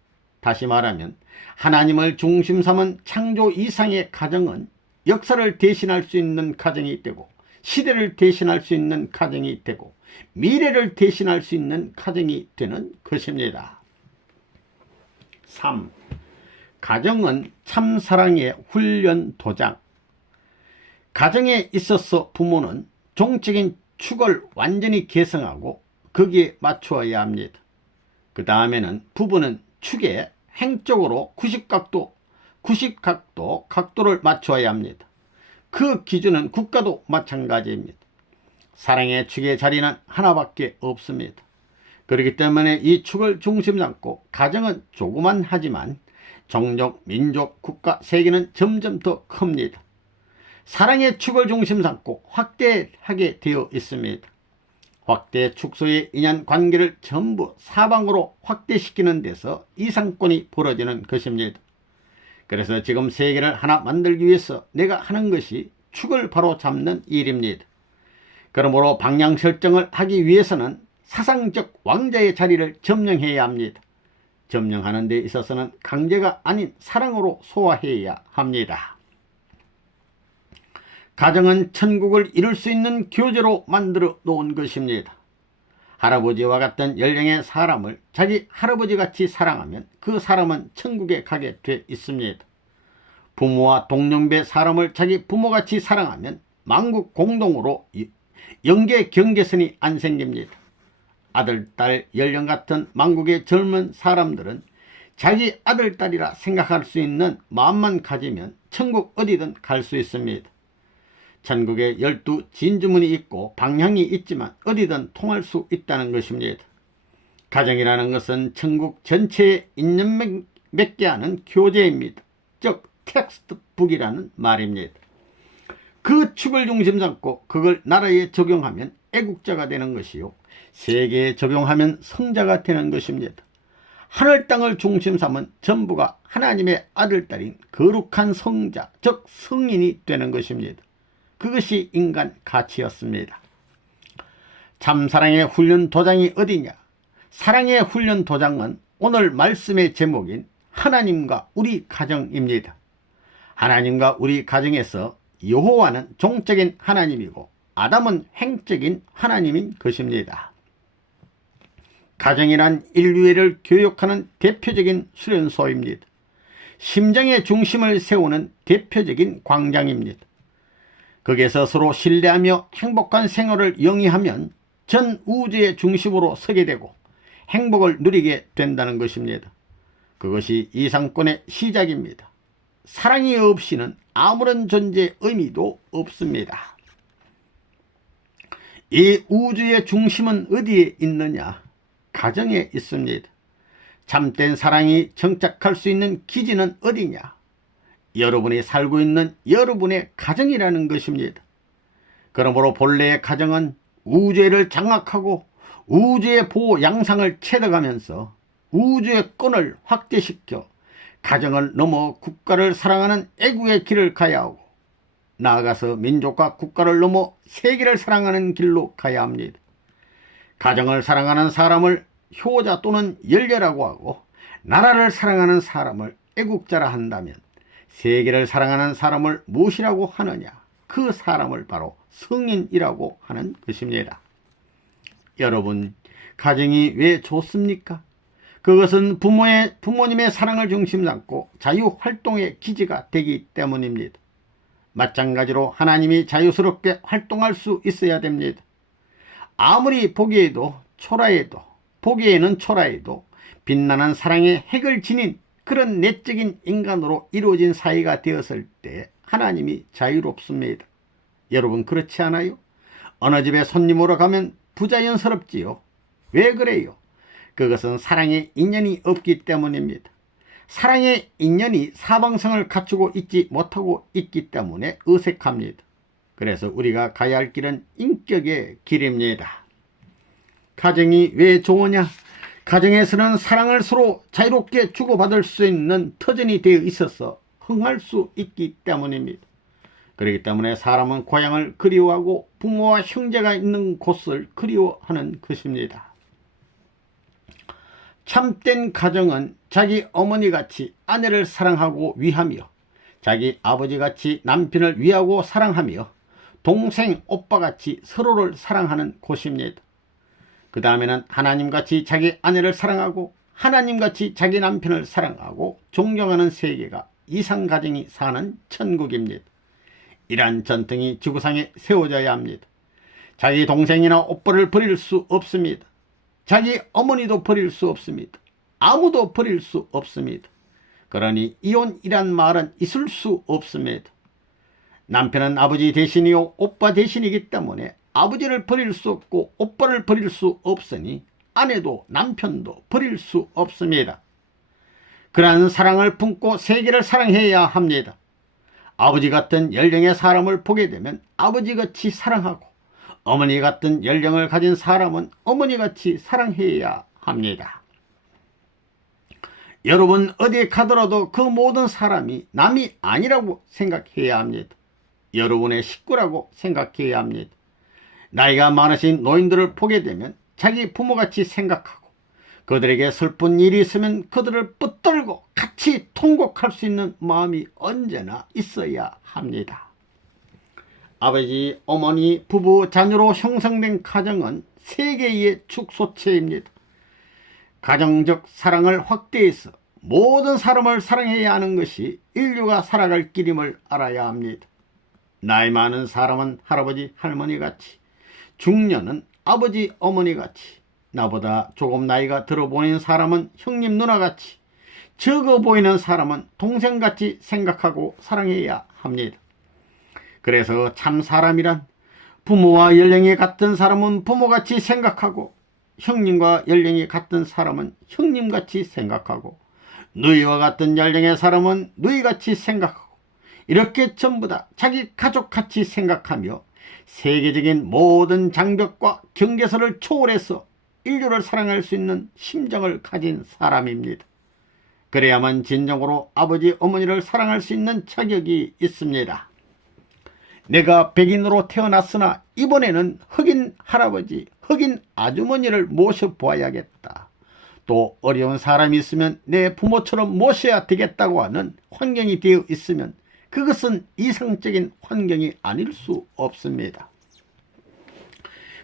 다시 말하면 하나님을 중심 삼은 창조 이상의 가정은 역사를 대신할 수 있는 가정이 되고, 시대를 대신할 수 있는 가정이 되고, 미래를 대신할 수 있는 가정이 되는 것입니다. 3. 가정은 참사랑의 훈련 도장. 가정에 있어서 부모는 종적인 축을 완전히 개성하고 거기에 맞추어야 합니다. 그 다음에는 부부는 축에 행적으로 90각도 각도를 맞추어야 합니다. 그 기준은 국가도 마찬가지입니다. 사랑의 축의 자리는 하나밖에 없습니다. 그렇기 때문에 이 축을 중심 삼고 가정은 조그만 하지만 종족, 민족, 국가, 세계는 점점 더 큽니다. 사랑의 축을 중심 삼고 확대하게 되어 있습니다. 확대 축소의 인연관계를 전부 사방으로 확대시키는 데서 이상권이 벌어지는 것입니다. 그래서 지금 세계를 하나 만들기 위해서 내가 하는 것이 축을 바로 잡는 일입니다. 그러므로 방향 설정을 하기 위해서는 사상적 왕자의 자리를 점령해야 합니다. 점령하는 데 있어서는 강제가 아닌 사랑으로 소화해야 합니다. 가정은 천국을 이룰 수 있는 교제로 만들어 놓은 것입니다. 할아버지와 같은 연령의 사람을 자기 할아버지같이 사랑하면 그 사람은 천국에 가게 돼 있습니다. 부모와 동년배 사람을 자기 부모같이 사랑하면 만국 공동으로 영계 경계선이 안 생깁니다. 아들, 딸 연령 같은 만국의 젊은 사람들은 자기 아들, 딸이라 생각할 수 있는 마음만 가지면 천국 어디든 갈 수 있습니다. 천국에 12 진주문이 있고 방향이 있지만 어디든 통할 수 있다는 것입니다. 가정이라는 것은 천국 전체에 인연 맺게 하는 교재입니다. 즉 텍스트북이라는 말입니다. 그 축을 중심 삼고 그걸 나라에 적용하면 애국자가 되는 것이요, 세계에 적용하면 성자가 되는 것입니다. 하늘 땅을 중심 삼은 전부가 하나님의 아들, 딸인 거룩한 성자, 즉 성인이 되는 것입니다. 그것이 인간 가치였습니다. 참사랑의 훈련 도장이 어디냐? 사랑의 훈련 도장은 오늘 말씀의 제목인 하나님과 우리 가정입니다. 하나님과 우리 가정에서 여호와는 종적인 하나님이고 아담은 횡적인 하나님인 것입니다. 가정이란 인류애를 교육하는 대표적인 수련소입니다. 심정의 중심을 세우는 대표적인 광장입니다. 거기에서 서로 신뢰하며 행복한 생활을 영위하면 전 우주의 중심으로 서게 되고 행복을 누리게 된다는 것입니다. 그것이 이상권의 시작입니다. 사랑이 없이는 아무런 존재의 의미도 없습니다. 이 우주의 중심은 어디에 있느냐? 가정에 있습니다. 참된 사랑이 정착할 수 있는 기지는 어디냐? 여러분이 살고 있는 여러분의 가정이라는 것입니다. 그러므로 본래의 가정은 우주를 장악하고 우주의 보호 양상을 체득하면서 우주의 끈을 확대시켜 가정을 넘어 국가를 사랑하는 애국의 길을 가야 하고, 나아가서 민족과 국가를 넘어 세계를 사랑하는 길로 가야 합니다. 가정을 사랑하는 사람을 효자 또는 열렬하고 하고, 나라를 사랑하는 사람을 애국자라 한다면 세계를 사랑하는 사람을 무엇이라고 하느냐? 그 사람을 바로 성인이라고 하는 것입니다. 여러분, 가정이 왜 좋습니까? 그것은 부모님의 사랑을 중심 삼고 자유활동의 기지가 되기 때문입니다. 마찬가지로 하나님이 자유스럽게 활동할 수 있어야 됩니다. 아무리 보기에는 초라해도 빛나는 사랑의 핵을 지닌 그런 내적인 인간으로 이루어진 사회가 되었을 때 하나님이 자유롭습니다. 여러분, 그렇지 않아요? 어느 집에 손님으로 가면 부자연스럽지요. 왜 그래요? 그것은 사랑의 인연이 없기 때문입니다. 사랑의 인연이 사방성을 갖추고 있지 못하고 있기 때문에 어색합니다. 그래서 우리가 가야 할 길은 인격의 길입니다. 가정이 왜 좋으냐? 가정에서는 사랑을 서로 자유롭게 주고받을 수 있는 터전이 되어 있어서 흥할 수 있기 때문입니다. 그렇기 때문에 사람은 고향을 그리워하고 부모와 형제가 있는 곳을 그리워하는 것입니다. 참된 가정은 자기 어머니같이 아내를 사랑하고 위하며 자기 아버지같이 남편을 위하고 사랑하며 동생, 오빠같이 서로를 사랑하는 곳입니다. 그 다음에는 하나님같이 자기 아내를 사랑하고 하나님같이 자기 남편을 사랑하고 존경하는 세계가 이상가정이 사는 천국입니다. 이러한 전통이 지구상에 세워져야 합니다. 자기 동생이나 오빠를 버릴 수 없습니다. 자기 어머니도 버릴 수 없습니다. 아무도 버릴 수 없습니다. 그러니 이혼이란 말은 있을 수 없습니다. 남편은 아버지 대신이요 오빠 대신이기 때문에 아버지를 버릴 수 없고 오빠를 버릴 수 없으니 아내도 남편도 버릴 수 없습니다. 그러한 사랑을 품고 세계를 사랑해야 합니다. 아버지 같은 연령의 사람을 보게 되면 아버지같이 사랑하고 어머니 같은 연령을 가진 사람은 어머니같이 사랑해야 합니다. 여러분 어디에 가더라도 그 모든 사람이 남이 아니라고 생각해야 합니다. 여러분의 식구라고 생각해야 합니다. 나이가 많으신 노인들을 보게 되면 자기 부모같이 생각하고 그들에게 슬픈 일이 있으면 그들을 붙들고 같이 통곡할 수 있는 마음이 언제나 있어야 합니다. 아버지, 어머니, 부부, 자녀로 형성된 가정은 세계의 축소체입니다. 가정적 사랑을 확대해서 모든 사람을 사랑해야 하는 것이 인류가 살아갈 길임을 알아야 합니다. 나이 많은 사람은 할아버지, 할머니같이, 중년은 아버지, 어머니같이, 나보다 조금 나이가 들어 보이는 사람은 형님, 누나같이, 적어 보이는 사람은 동생같이 생각하고 사랑해야 합니다. 그래서 참 사람이란 부모와 연령이 같은 사람은 부모같이 생각하고 형님과 연령이 같은 사람은 형님같이 생각하고 누이와 같은 연령의 사람은 누이같이 생각하고 이렇게 전부 다 자기 가족같이 생각하며 세계적인 모든 장벽과 경계선을 초월해서 인류를 사랑할 수 있는 심정을 가진 사람입니다. 그래야만 진정으로 아버지, 어머니를 사랑할 수 있는 자격이 있습니다. 내가 백인으로 태어났으나 이번에는 흑인 할아버지, 흑인 아주머니를 모셔보아야겠다. 또 어려운 사람이 있으면 내 부모처럼 모셔야 되겠다고 하는 환경이 되어 있으면 그것은 이상적인 환경이 아닐 수 없습니다.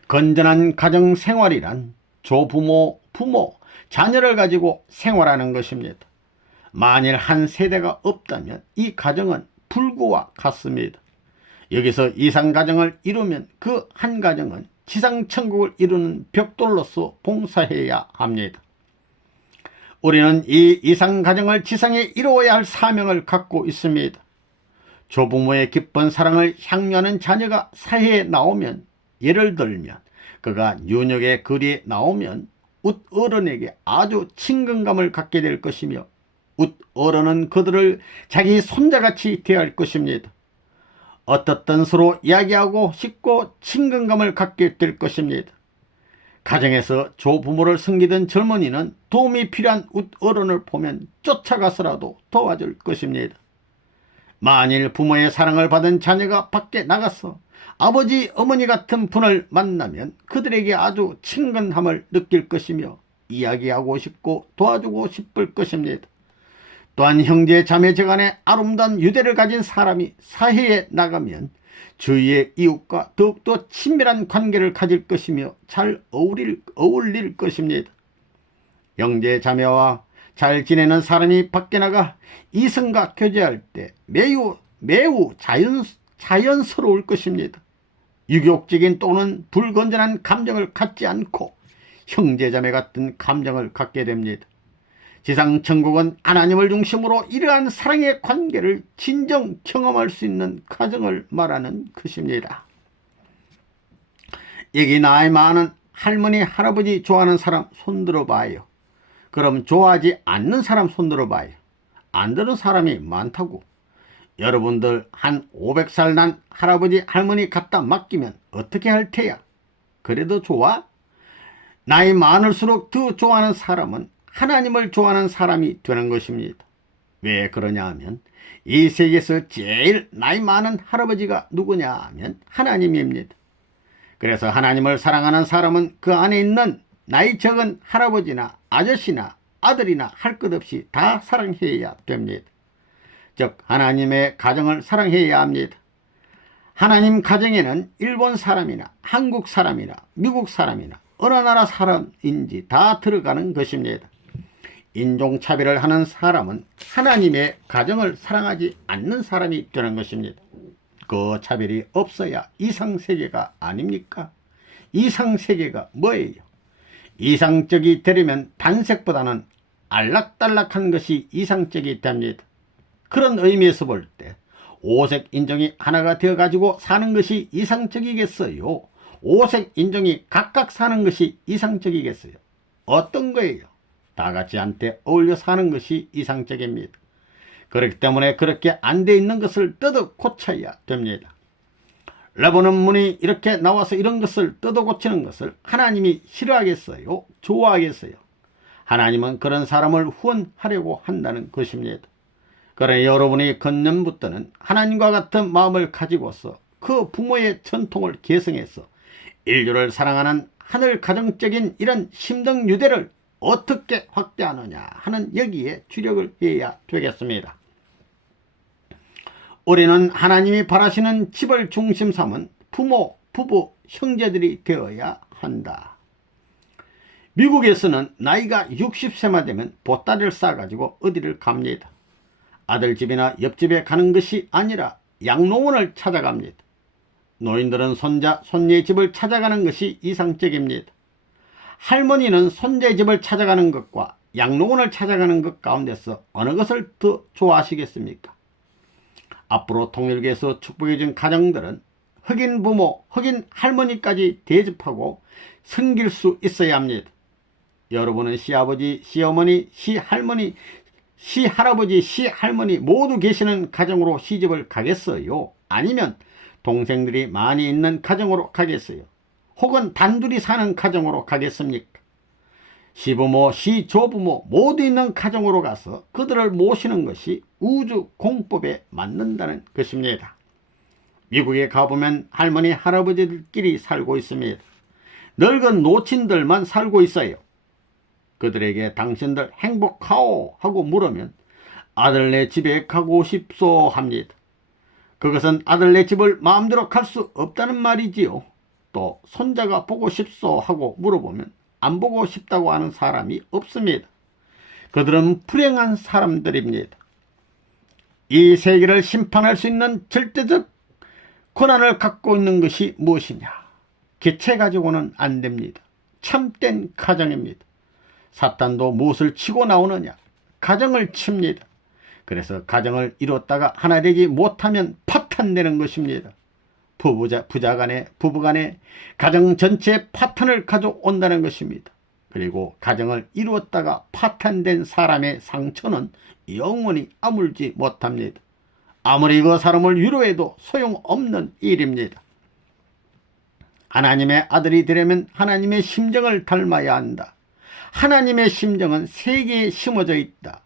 건전한 가정생활이란 조부모, 부모, 자녀를 가지고 생활하는 것입니다. 만일 한 세대가 없다면 이 가정은 불구와 같습니다. 여기서 이상가정을 이루면 그 한 가정은 지상천국을 이루는 벽돌로서 봉사해야 합니다. 우리는 이 이상가정을 지상에 이루어야 할 사명을 갖고 있습니다. 조부모의 깊은 사랑을 향유하는 자녀가 사회에 나오면, 예를 들면 그가 뉴욕의 거리에 나오면 웃어른에게 아주 친근감을 갖게 될 것이며 웃어른은 그들을 자기 손자같이 대할 것입니다. 어떻든 서로 이야기하고 싶고 친근감을 갖게 될 것입니다. 가정에서 조부모를 섬기던 젊은이는 도움이 필요한 웃어른을 보면 쫓아가서라도 도와줄 것입니다. 만일 부모의 사랑을 받은 자녀가 밖에 나가서 아버지, 어머니 같은 분을 만나면 그들에게 아주 친근함을 느낄 것이며 이야기하고 싶고 도와주고 싶을 것입니다. 또한 형제 자매지간에 아름다운 유대를 가진 사람이 사회에 나가면 주위의 이웃과 더욱더 친밀한 관계를 가질 것이며 잘 어울릴 것입니다. 형제 자매와 잘 지내는 사람이 밖에 나가 이성과 교제할 때 매우 자연스러울 것입니다. 유격적인 또는 불건전한 감정을 갖지 않고 형제자매 같은 감정을 갖게 됩니다. 지상천국은 하나님을 중심으로 이러한 사랑의 관계를 진정 경험할 수 있는 가정을 말하는 것입니다. 여기 나이 많은 할머니, 할아버지 좋아하는 사람 손들어 봐요. 그럼 좋아하지 않는 사람 손들어 봐요. 안 되는 사람이 많다고. 여러분들 한 500살 난 할아버지, 할머니 갖다 맡기면 어떻게 할 테야? 그래도 좋아? 나이 많을수록 더 좋아하는 사람은 하나님을 좋아하는 사람이 되는 것입니다. 왜 그러냐 하면 이 세계에서 제일 나이 많은 할아버지가 누구냐 하면 하나님입니다. 그래서 하나님을 사랑하는 사람은 그 안에 있는 나이 적은 할아버지나 아저씨나 아들이나 할 것 없이 다 사랑해야 됩니다. 즉 하나님의 가정을 사랑해야 합니다. 하나님 가정에는 일본 사람이나 한국 사람이나 미국 사람이나 어느 나라 사람인지 다 들어가는 것입니다. 인종차별을 하는 사람은 하나님의 가정을 사랑하지 않는 사람이 되는 것입니다. 그 차별이 없어야 이상세계가 아닙니까? 이상세계가 뭐예요? 이상적이 되려면 단색보다는 알락달락한 것이 이상적이 됩니다. 그런 의미에서 볼 때 오색 인종이 하나가 되어가지고 사는 것이 이상적이겠어요? 오색 인종이 각각 사는 것이 이상적이겠어요? 어떤 거예요? 다 같이 한테 어울려 사는 것이 이상적입니다. 그렇기 때문에 그렇게 안 돼 있는 것을 뜯어 고쳐야 됩니다. 레버넌 문이 이렇게 나와서 이런 것을 뜯어 고치는 것을 하나님이 싫어하겠어요? 좋아하겠어요? 하나님은 그런 사람을 후원하려고 한다는 것입니다. 그러나 여러분이 건년부터는 하나님과 같은 마음을 가지고서 그 부모의 전통을 계승해서 인류를 사랑하는 하늘 가정적인 이런 심등 유대를 어떻게 확대하느냐 하는 여기에 주력을 해야 되겠습니다. 우리는 하나님이 바라시는 집을 중심 삼은 부모, 부부, 형제들이 되어야 한다. 미국에서는 나이가 60세만 되면 보따리를 싸가지고 어디를 갑니다. 아들집이나 옆집에 가는 것이 아니라 양로원을 찾아갑니다. 노인들은 손자, 손녀의 집을 찾아가는 것이 이상적입니다. 할머니는 손자의 집을 찾아가는 것과 양로원을 찾아가는 것 가운데서 어느 것을 더 좋아하시겠습니까? 앞으로 통일교에서 축복해준 가정들은 흑인 부모, 흑인 할머니까지 대접하고 섬길 수 있어야 합니다. 여러분은 시아버지, 시어머니, 시할머니, 시할아버지, 시할머니 모두 계시는 가정으로 시집을 가겠어요? 아니면 동생들이 많이 있는 가정으로 가겠어요? 혹은 단둘이 사는 가정으로 가겠습니까? 시부모, 시조부모 모두 있는 가정으로 가서 그들을 모시는 것이 우주 공법에 맞는다는 것입니다. 미국에 가보면 할머니, 할아버지들끼리 살고 있습니다. 늙은 노친들만 살고 있어요. 그들에게 당신들 행복하오 하고 물으면 아들네 집에 가고 싶소 합니다. 그것은 아들네 집을 마음대로 갈 수 없다는 말이지요. 또 손자가 보고 싶소 하고 물어보면 안 보고 싶다고 하는 사람이 없습니다. 그들은 불행한 사람들입니다. 이 세계를 심판할 수 있는 절대적 권한을 갖고 있는 것이 무엇이냐? 기체 가지고는 안 됩니다. 참된 가정입니다. 사탄도 무엇을 치고 나오느냐? 가정을 칩니다. 그래서 가정을 이뤘다가 하나 되지 못하면 파탄되는 것입니다. 부자간에 부부간에 가정 전체에 파탄을 가져온다는 것입니다. 그리고 가정을 이루었다가 파탄된 사람의 상처는 영원히 아물지 못합니다. 아무리 그 사람을 위로해도 소용없는 일입니다. 하나님의 아들이 되려면 하나님의 심정을 닮아야 한다. 하나님의 심정은 세계에 심어져 있다.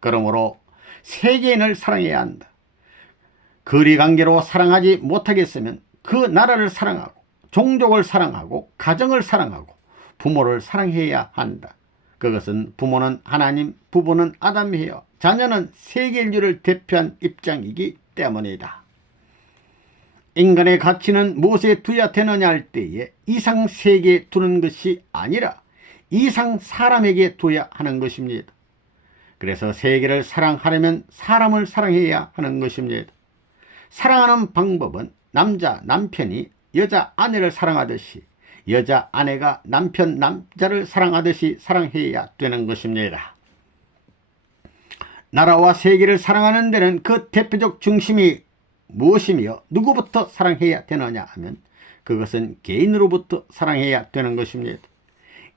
그러므로 세계인을 사랑해야 한다. 거리관계로 사랑하지 못하겠으면 그 나라를 사랑하고 종족을 사랑하고 가정을 사랑하고 부모를 사랑해야 한다. 그것은 부모는 하나님, 부부는 아담이요 자녀는 세계 인류를 대표한 입장이기 때문이다. 인간의 가치는 무엇에 두어야 되느냐 할 때에 이상 세계에 두는 것이 아니라 이상 사람에게 둬야 하는 것입니다. 그래서 세계를 사랑하려면 사람을 사랑해야 하는 것입니다. 사랑하는 방법은 남자 남편이 여자 아내를 사랑하듯이 여자 아내가 남편 남자를 사랑하듯이 사랑해야 되는 것입니다. 나라와 세계를 사랑하는 데는 그 대표적 중심이 무엇이며 누구부터 사랑해야 되느냐 하면 그것은 개인으로부터 사랑해야 되는 것입니다.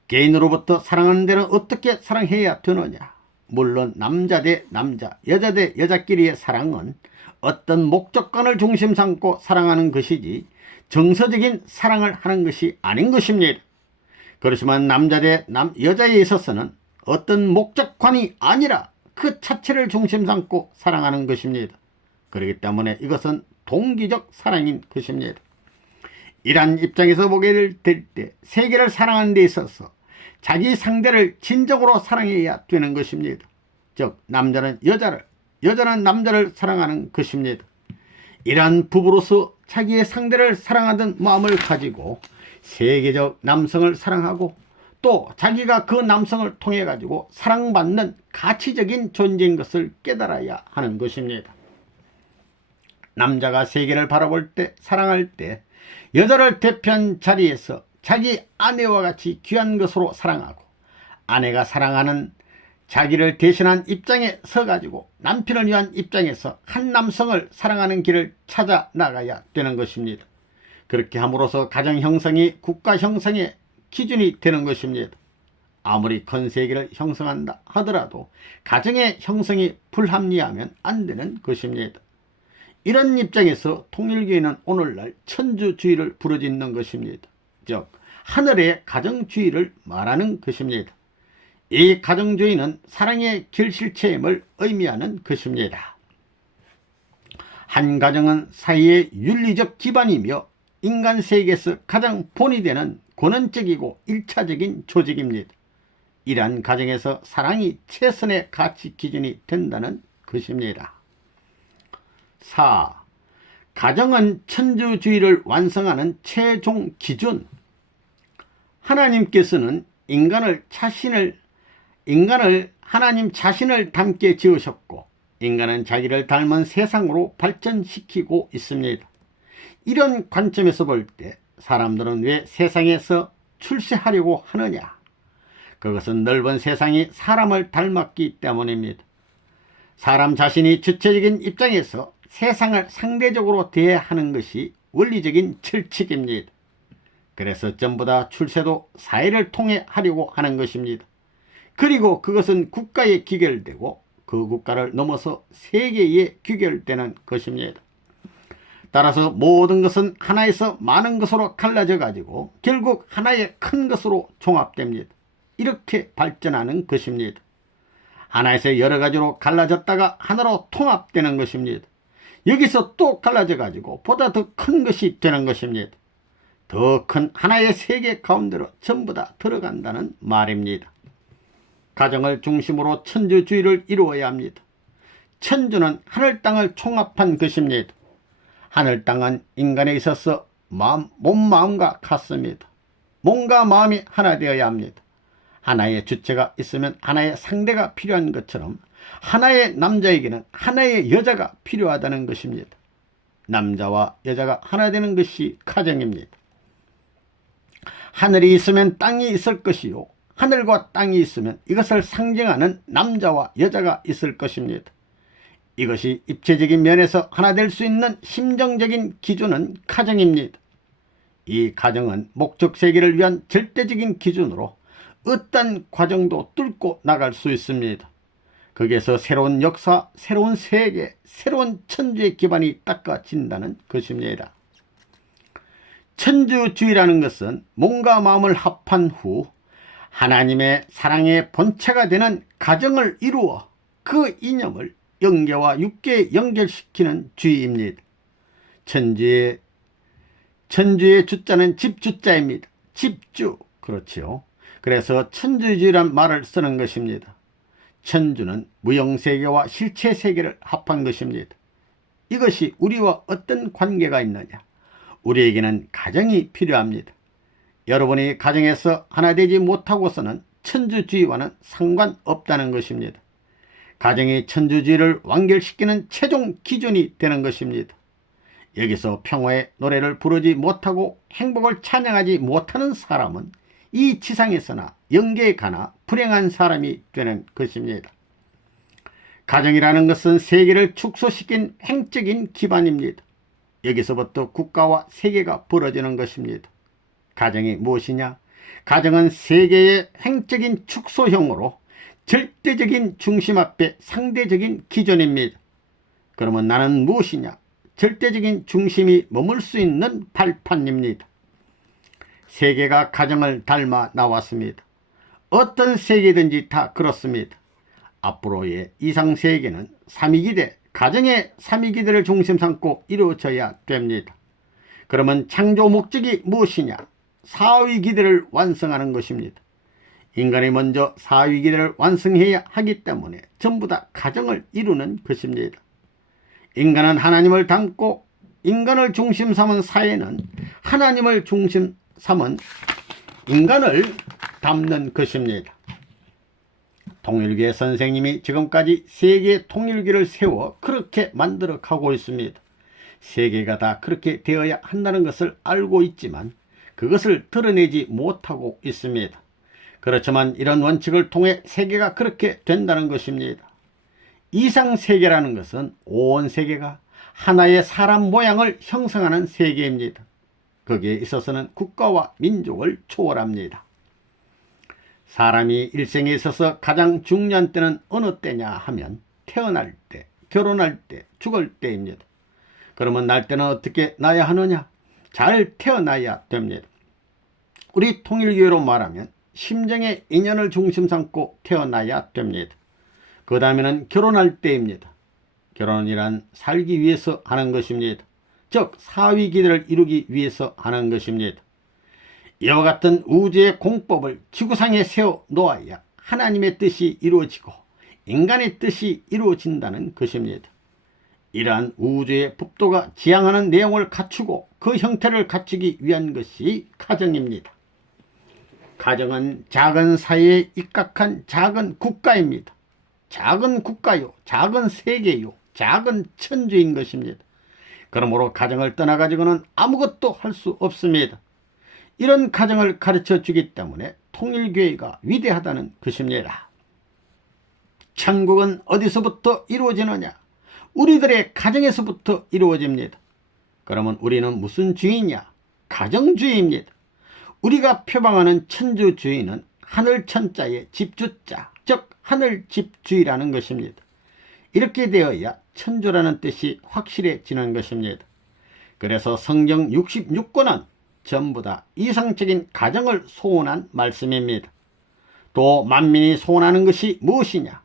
개인으로부터 사랑하는 데는 어떻게 사랑해야 되느냐? 물론 남자 대 남자, 여자 대 여자끼리의 사랑은 어떤 목적관을 중심 삼고 사랑하는 것이지 정서적인 사랑을 하는 것이 아닌 것입니다. 그렇지만 남자 대 여자에 있어서는 어떤 목적관이 아니라 그 자체를 중심 삼고 사랑하는 것입니다. 그렇기 때문에 이것은 동기적 사랑인 것입니다. 이러한 입장에서 보게 될 때 세계를 사랑하는 데 있어서 자기 상대를 진정으로 사랑해야 되는 것입니다. 즉 남자는 여자를, 여자는 남자를 사랑하는 것입니다. 이러한 부부로서 자기의 상대를 사랑하던 마음을 가지고 세계적 남성을 사랑하고 또 자기가 그 남성을 통해 가지고 사랑받는 가치적인 존재인 것을 깨달아야 하는 것입니다. 남자가 세계를 바라볼 때, 사랑할 때 여자를 대표한 자리에서 자기 아내와 같이 귀한 것으로 사랑하고, 아내가 사랑하는 자기를 대신한 입장에 서가지고 남편을 위한 입장에서 한 남성을 사랑하는 길을 찾아 나가야 되는 것입니다. 그렇게 함으로써 가정 형성이 국가 형성의 기준이 되는 것입니다. 아무리 큰 세계를 형성한다 하더라도 가정의 형성이 불합리하면 안 되는 것입니다. 이런 입장에서 통일교회는 오늘날 천주주의를 부르짖는 것입니다. 즉 하늘의 가정주의를 말하는 것입니다. 이 가정주의는 사랑의 결실체험을 의미하는 것입니다. 한 가정은 사회의 윤리적 기반이며 인간 세계에서 가장 본이 되는 권원적이고 일차적인 조직입니다. 이러한 가정에서 사랑이 최선의 가치 기준이 된다는 것입니다. 4. 가정은 천주주의를 완성하는 최종 기준. 하나님께서는 인간을 하나님 자신을 닮게 지으셨고 인간은 자기를 닮은 세상으로 발전시키고 있습니다. 이런 관점에서 볼 때 사람들은 왜 세상에서 출세하려고 하느냐? 그것은 넓은 세상이 사람을 닮았기 때문입니다. 사람 자신이 주체적인 입장에서 세상을 상대적으로 대하는 것이 원리적인 철칙입니다. 그래서 전부 다 출세도 사회를 통해 하려고 하는 것입니다. 그리고 그것은 국가에 귀결되고 그 국가를 넘어서 세계에 귀결되는 것입니다. 따라서 모든 것은 하나에서 많은 것으로 갈라져 가지고 결국 하나의 큰 것으로 종합됩니다. 이렇게 발전하는 것입니다. 하나에서 여러 가지로 갈라졌다가 하나로 통합되는 것입니다. 여기서 또 갈라져 가지고 보다 더 큰 것이 되는 것입니다. 더 큰 하나의 세계 가운데로 전부 다 들어간다는 말입니다. 가정을 중심으로 천주주의를 이루어야 합니다. 천주는 하늘 땅을 총합한 것입니다. 하늘 땅은 인간에 있어서 몸 마음과 같습니다. 몸과 마음이 하나 되어야 합니다. 하나의 주체가 있으면 하나의 상대가 필요한 것처럼 하나의 남자에게는 하나의 여자가 필요하다는 것입니다. 남자와 여자가 하나 되는 것이 가정입니다. 하늘이 있으면 땅이 있을 것이요 하늘과 땅이 있으면 이것을 상징하는 남자와 여자가 있을 것입니다. 이것이 입체적인 면에서 하나 될 수 있는 심정적인 기준은 가정입니다. 이 가정은 목적 세계를 위한 절대적인 기준으로 어떤 과정도 뚫고 나갈 수 있습니다. 거기에서 새로운 역사, 새로운 세계, 새로운 천주의 기반이 닦아진다는 것입니다. 천주주의라는 것은 몸과 마음을 합한 후 하나님의 사랑의 본체가 되는 가정을 이루어 그 이념을 영계와 육계에 연결시키는 주의입니다. 천주의 주자는 집주자입니다. 집주, 그렇지요. 그래서 천주주의란 말을 쓰는 것입니다. 천주는 무형세계와 실체세계를 합한 것입니다. 이것이 우리와 어떤 관계가 있느냐? 우리에게는 가정이 필요합니다. 여러분이 가정에서 하나 되지 못하고서는 천주주의와는 상관없다는 것입니다. 가정이 천주주의를 완결시키는 최종 기준이 되는 것입니다. 여기서 평화의 노래를 부르지 못하고 행복을 찬양하지 못하는 사람은 이 지상에서나 영계에 가나 불행한 사람이 되는 것입니다. 가정이라는 것은 세계를 축소시킨 행적인 기반입니다. 여기서부터 국가와 세계가 벌어지는 것입니다. 가정이 무엇이냐? 가정은 세계의 행적인 축소형으로 절대적인 중심 앞에 상대적인 기준입니다. 그러면 나는 무엇이냐? 절대적인 중심이 머물 수 있는 발판입니다. 세계가 가정을 닮아 나왔습니다. 어떤 세계든지 다 그렇습니다. 앞으로의 이상세계는 삼위기대, 가정의 삼위기대를 중심 삼고 이루어져야 됩니다. 그러면 창조 목적이 무엇이냐? 사위기대를 완성하는 것입니다. 인간이 먼저 사위기대를 완성해야 하기 때문에 전부 다 가정을 이루는 것입니다. 인간은 하나님을 닮고 인간을 중심 삼은 사회는 하나님을 중심 삼은 인간을 담는 것입니다. 통일교의 선생님이 지금까지 세계 통일교를 세워 그렇게 만들어 가고 있습니다. 세계가 다 그렇게 되어야 한다는 것을 알고 있지만 그것을 드러내지 못하고 있습니다. 그렇지만 이런 원칙을 통해 세계가 그렇게 된다는 것입니다. 이상세계라는 것은 온 세계가 하나의 사람 모양을 형성하는 세계입니다. 거기에 있어서는 국가와 민족을 초월합니다. 사람이 일생에 있어서 가장 중요한 때는 어느 때냐 하면 태어날 때, 결혼할 때, 죽을 때입니다. 그러면 날 때는 어떻게 나야 하느냐? 잘 태어나야 됩니다. 우리 통일교회로 말하면 심정의 인연을 중심 삼고 태어나야 됩니다. 그 다음에는 결혼할 때입니다. 결혼이란 살기 위해서 하는 것입니다. 즉 사위기대를 이루기 위해서 하는 것입니다. 이와 같은 우주의 공법을 지구상에 세워 놓아야 하나님의 뜻이 이루어지고 인간의 뜻이 이루어진다는 것입니다. 이러한 우주의 법도가 지향하는 내용을 갖추고 그 형태를 갖추기 위한 것이 가정입니다. 가정은 작은 사회에 입각한 작은 국가입니다. 작은 국가요, 작은 세계요, 작은 천주인 것입니다. 그러므로 가정을 떠나가지고는 아무것도 할 수 없습니다. 이런 가정을 가르쳐 주기 때문에 통일교회가 위대하다는 것입니다. 천국은 어디서부터 이루어지느냐? 우리들의 가정에서부터 이루어집니다. 그러면 우리는 무슨 주의냐? 가정주의입니다. 우리가 표방하는 천주주의는 하늘천자의 집주자, 즉 하늘집주의라는 것입니다. 이렇게 되어야 천주라는 뜻이 확실해지는 것입니다. 그래서 성경 66권은 전부 다 이상적인 가정을 소원한 말씀입니다. 또 만민이 소원하는 것이 무엇이냐?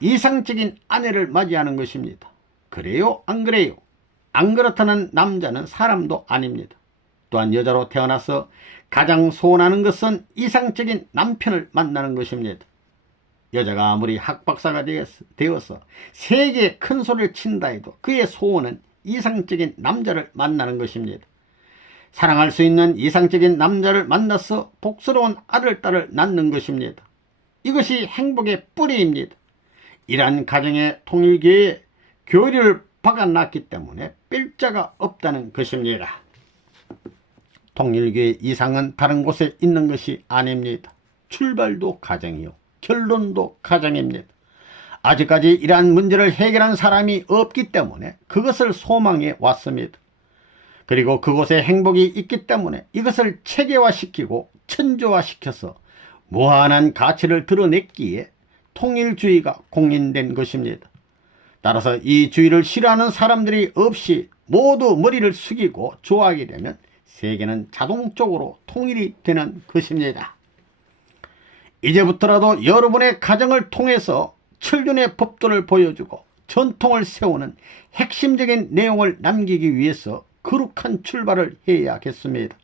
이상적인 아내를 맞이하는 것입니다. 그래요? 안 그래요? 안 그렇다는 남자는 사람도 아닙니다. 또한 여자로 태어나서 가장 소원하는 것은 이상적인 남편을 만나는 것입니다. 여자가 아무리 학박사가 되어서 세계에 큰 소리를 친다 해도 그의 소원은 이상적인 남자를 만나는 것입니다. 사랑할 수 있는 이상적인 남자를 만나서 복스러운 아들, 딸을 낳는 것입니다. 이것이 행복의 뿌리입니다. 이러한 가정의 통일교회에 교리를 박아놨기 때문에 뺄 자가 없다는 것입니다. 통일교회 이상은 다른 곳에 있는 것이 아닙니다. 출발도 가정이요, 결론도 가정입니다. 아직까지 이러한 문제를 해결한 사람이 없기 때문에 그것을 소망해 왔습니다. 그리고 그곳에 행복이 있기 때문에 이것을 체계화시키고 천조화시켜서 무한한 가치를 드러냈기에 통일주의가 공인된 것입니다. 따라서 이 주의를 싫어하는 사람들이 없이 모두 머리를 숙이고 좋아하게 되면 세계는 자동적으로 통일이 되는 것입니다. 이제부터라도 여러분의 가정을 통해서 철륜의 법도를 보여주고 전통을 세우는 핵심적인 내용을 남기기 위해서 거룩한 출발을 해야겠습니다.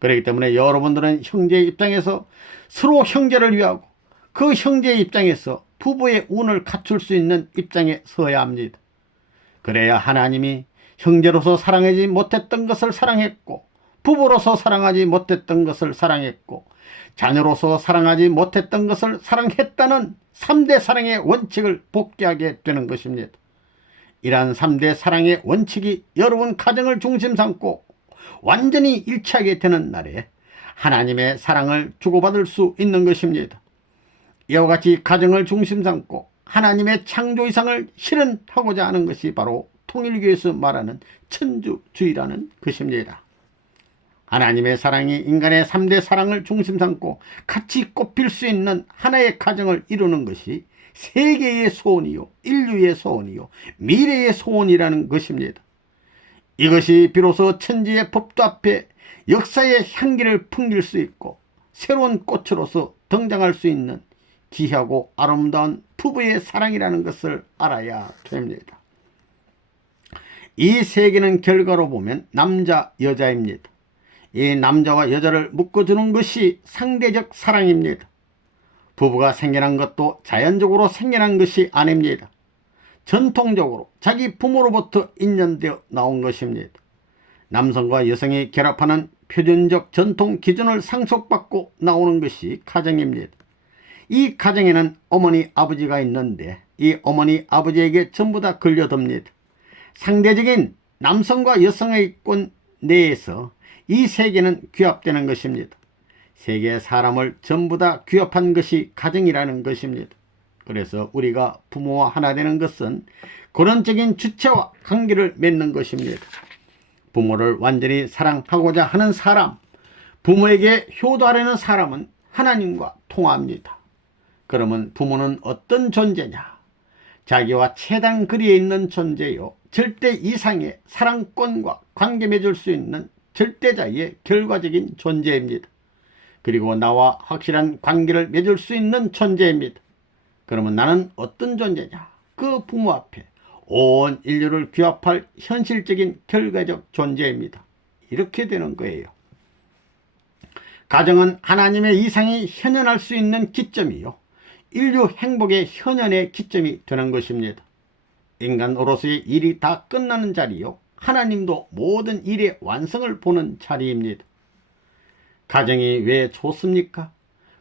그렇기 때문에 여러분들은 형제의 입장에서 서로 형제를 위하고 그 형제의 입장에서 부부의 운을 갖출 수 있는 입장에 서야 합니다. 그래야 하나님이 형제로서 사랑하지 못했던 것을 사랑했고, 부부로서 사랑하지 못했던 것을 사랑했고, 자녀로서 사랑하지 못했던 것을 사랑했다는 3대 사랑의 원칙을 복귀하게 되는 것입니다. 이러한 3대 사랑의 원칙이 여러분 가정을 중심 삼고 완전히 일치하게 되는 날에 하나님의 사랑을 주고받을 수 있는 것입니다. 이와 같이 가정을 중심 삼고 하나님의 창조 이상을 실현하고자 하는 것이 바로 통일교에서 말하는 천주주의라는 것입니다. 하나님의 사랑이 인간의 3대 사랑을 중심 삼고 같이 꼽힐 수 있는 하나의 가정을 이루는 것이 세계의 소원이요, 인류의 소원이요, 미래의 소원이라는 것입니다. 이것이 비로소 천지의 법도 앞에 역사의 향기를 풍길 수 있고 새로운 꽃으로서 등장할 수 있는 귀하고 아름다운 부부의 사랑이라는 것을 알아야 됩니다. 이 세계는 결과로 보면 남자, 여자입니다. 이 남자와 여자를 묶어주는 것이 상대적 사랑입니다. 부부가 생겨난 것도 자연적으로 생겨난 것이 아닙니다. 전통적으로 자기 부모로부터 인연되어 나온 것입니다. 남성과 여성이 결합하는 표준적 전통 기준을 상속받고 나오는 것이 가정입니다. 이 가정에는 어머니, 아버지가 있는데 이 어머니, 아버지에게 전부 다 걸려듭니다. 상대적인 남성과 여성의 권 내에서 이 세계는 규합되는 것입니다. 세계의 사람을 전부 다 규합한 것이 가정이라는 것입니다. 그래서 우리가 부모와 하나 되는 것은 근원적인 주체와 관계를 맺는 것입니다. 부모를 완전히 사랑하고자 하는 사람, 부모에게 효도하려는 사람은 하나님과 통합니다. 그러면 부모는 어떤 존재냐? 자기와 최단 거리에 있는 존재요, 절대 이상의 사랑권과 관계 맺을 수 있는 절대자의 결과적인 존재입니다. 그리고 나와 확실한 관계를 맺을 수 있는 존재입니다. 그러면 나는 어떤 존재냐? 그 부모 앞에 온 인류를 규합할 현실적인 결과적 존재입니다. 이렇게 되는 거예요. 가정은 하나님의 이상이 현현할 수 있는 기점이요, 인류 행복의 현현의 기점이 되는 것입니다. 인간으로서의 일이 다 끝나는 자리요, 하나님도 모든 일의 완성을 보는 자리입니다. 가정이 왜 좋습니까?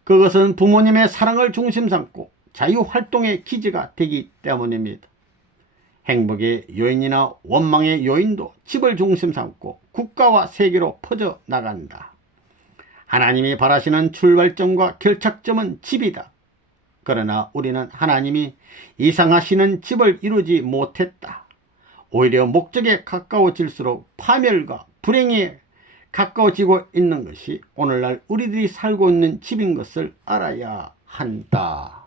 그것은 부모님의 사랑을 중심 삼고 자유활동의 기지가 되기 때문입니다. 행복의 요인이나 원망의 요인도 집을 중심 삼고 국가와 세계로 퍼져나간다. 하나님이 바라시는 출발점과 결착점은 집이다. 그러나 우리는 하나님이 이상하시는 집을 이루지 못했다. 오히려 목적에 가까워질수록 파멸과 불행에 가까워지고 있는 것이 오늘날 우리들이 살고 있는 집인 것을 알아야 한다.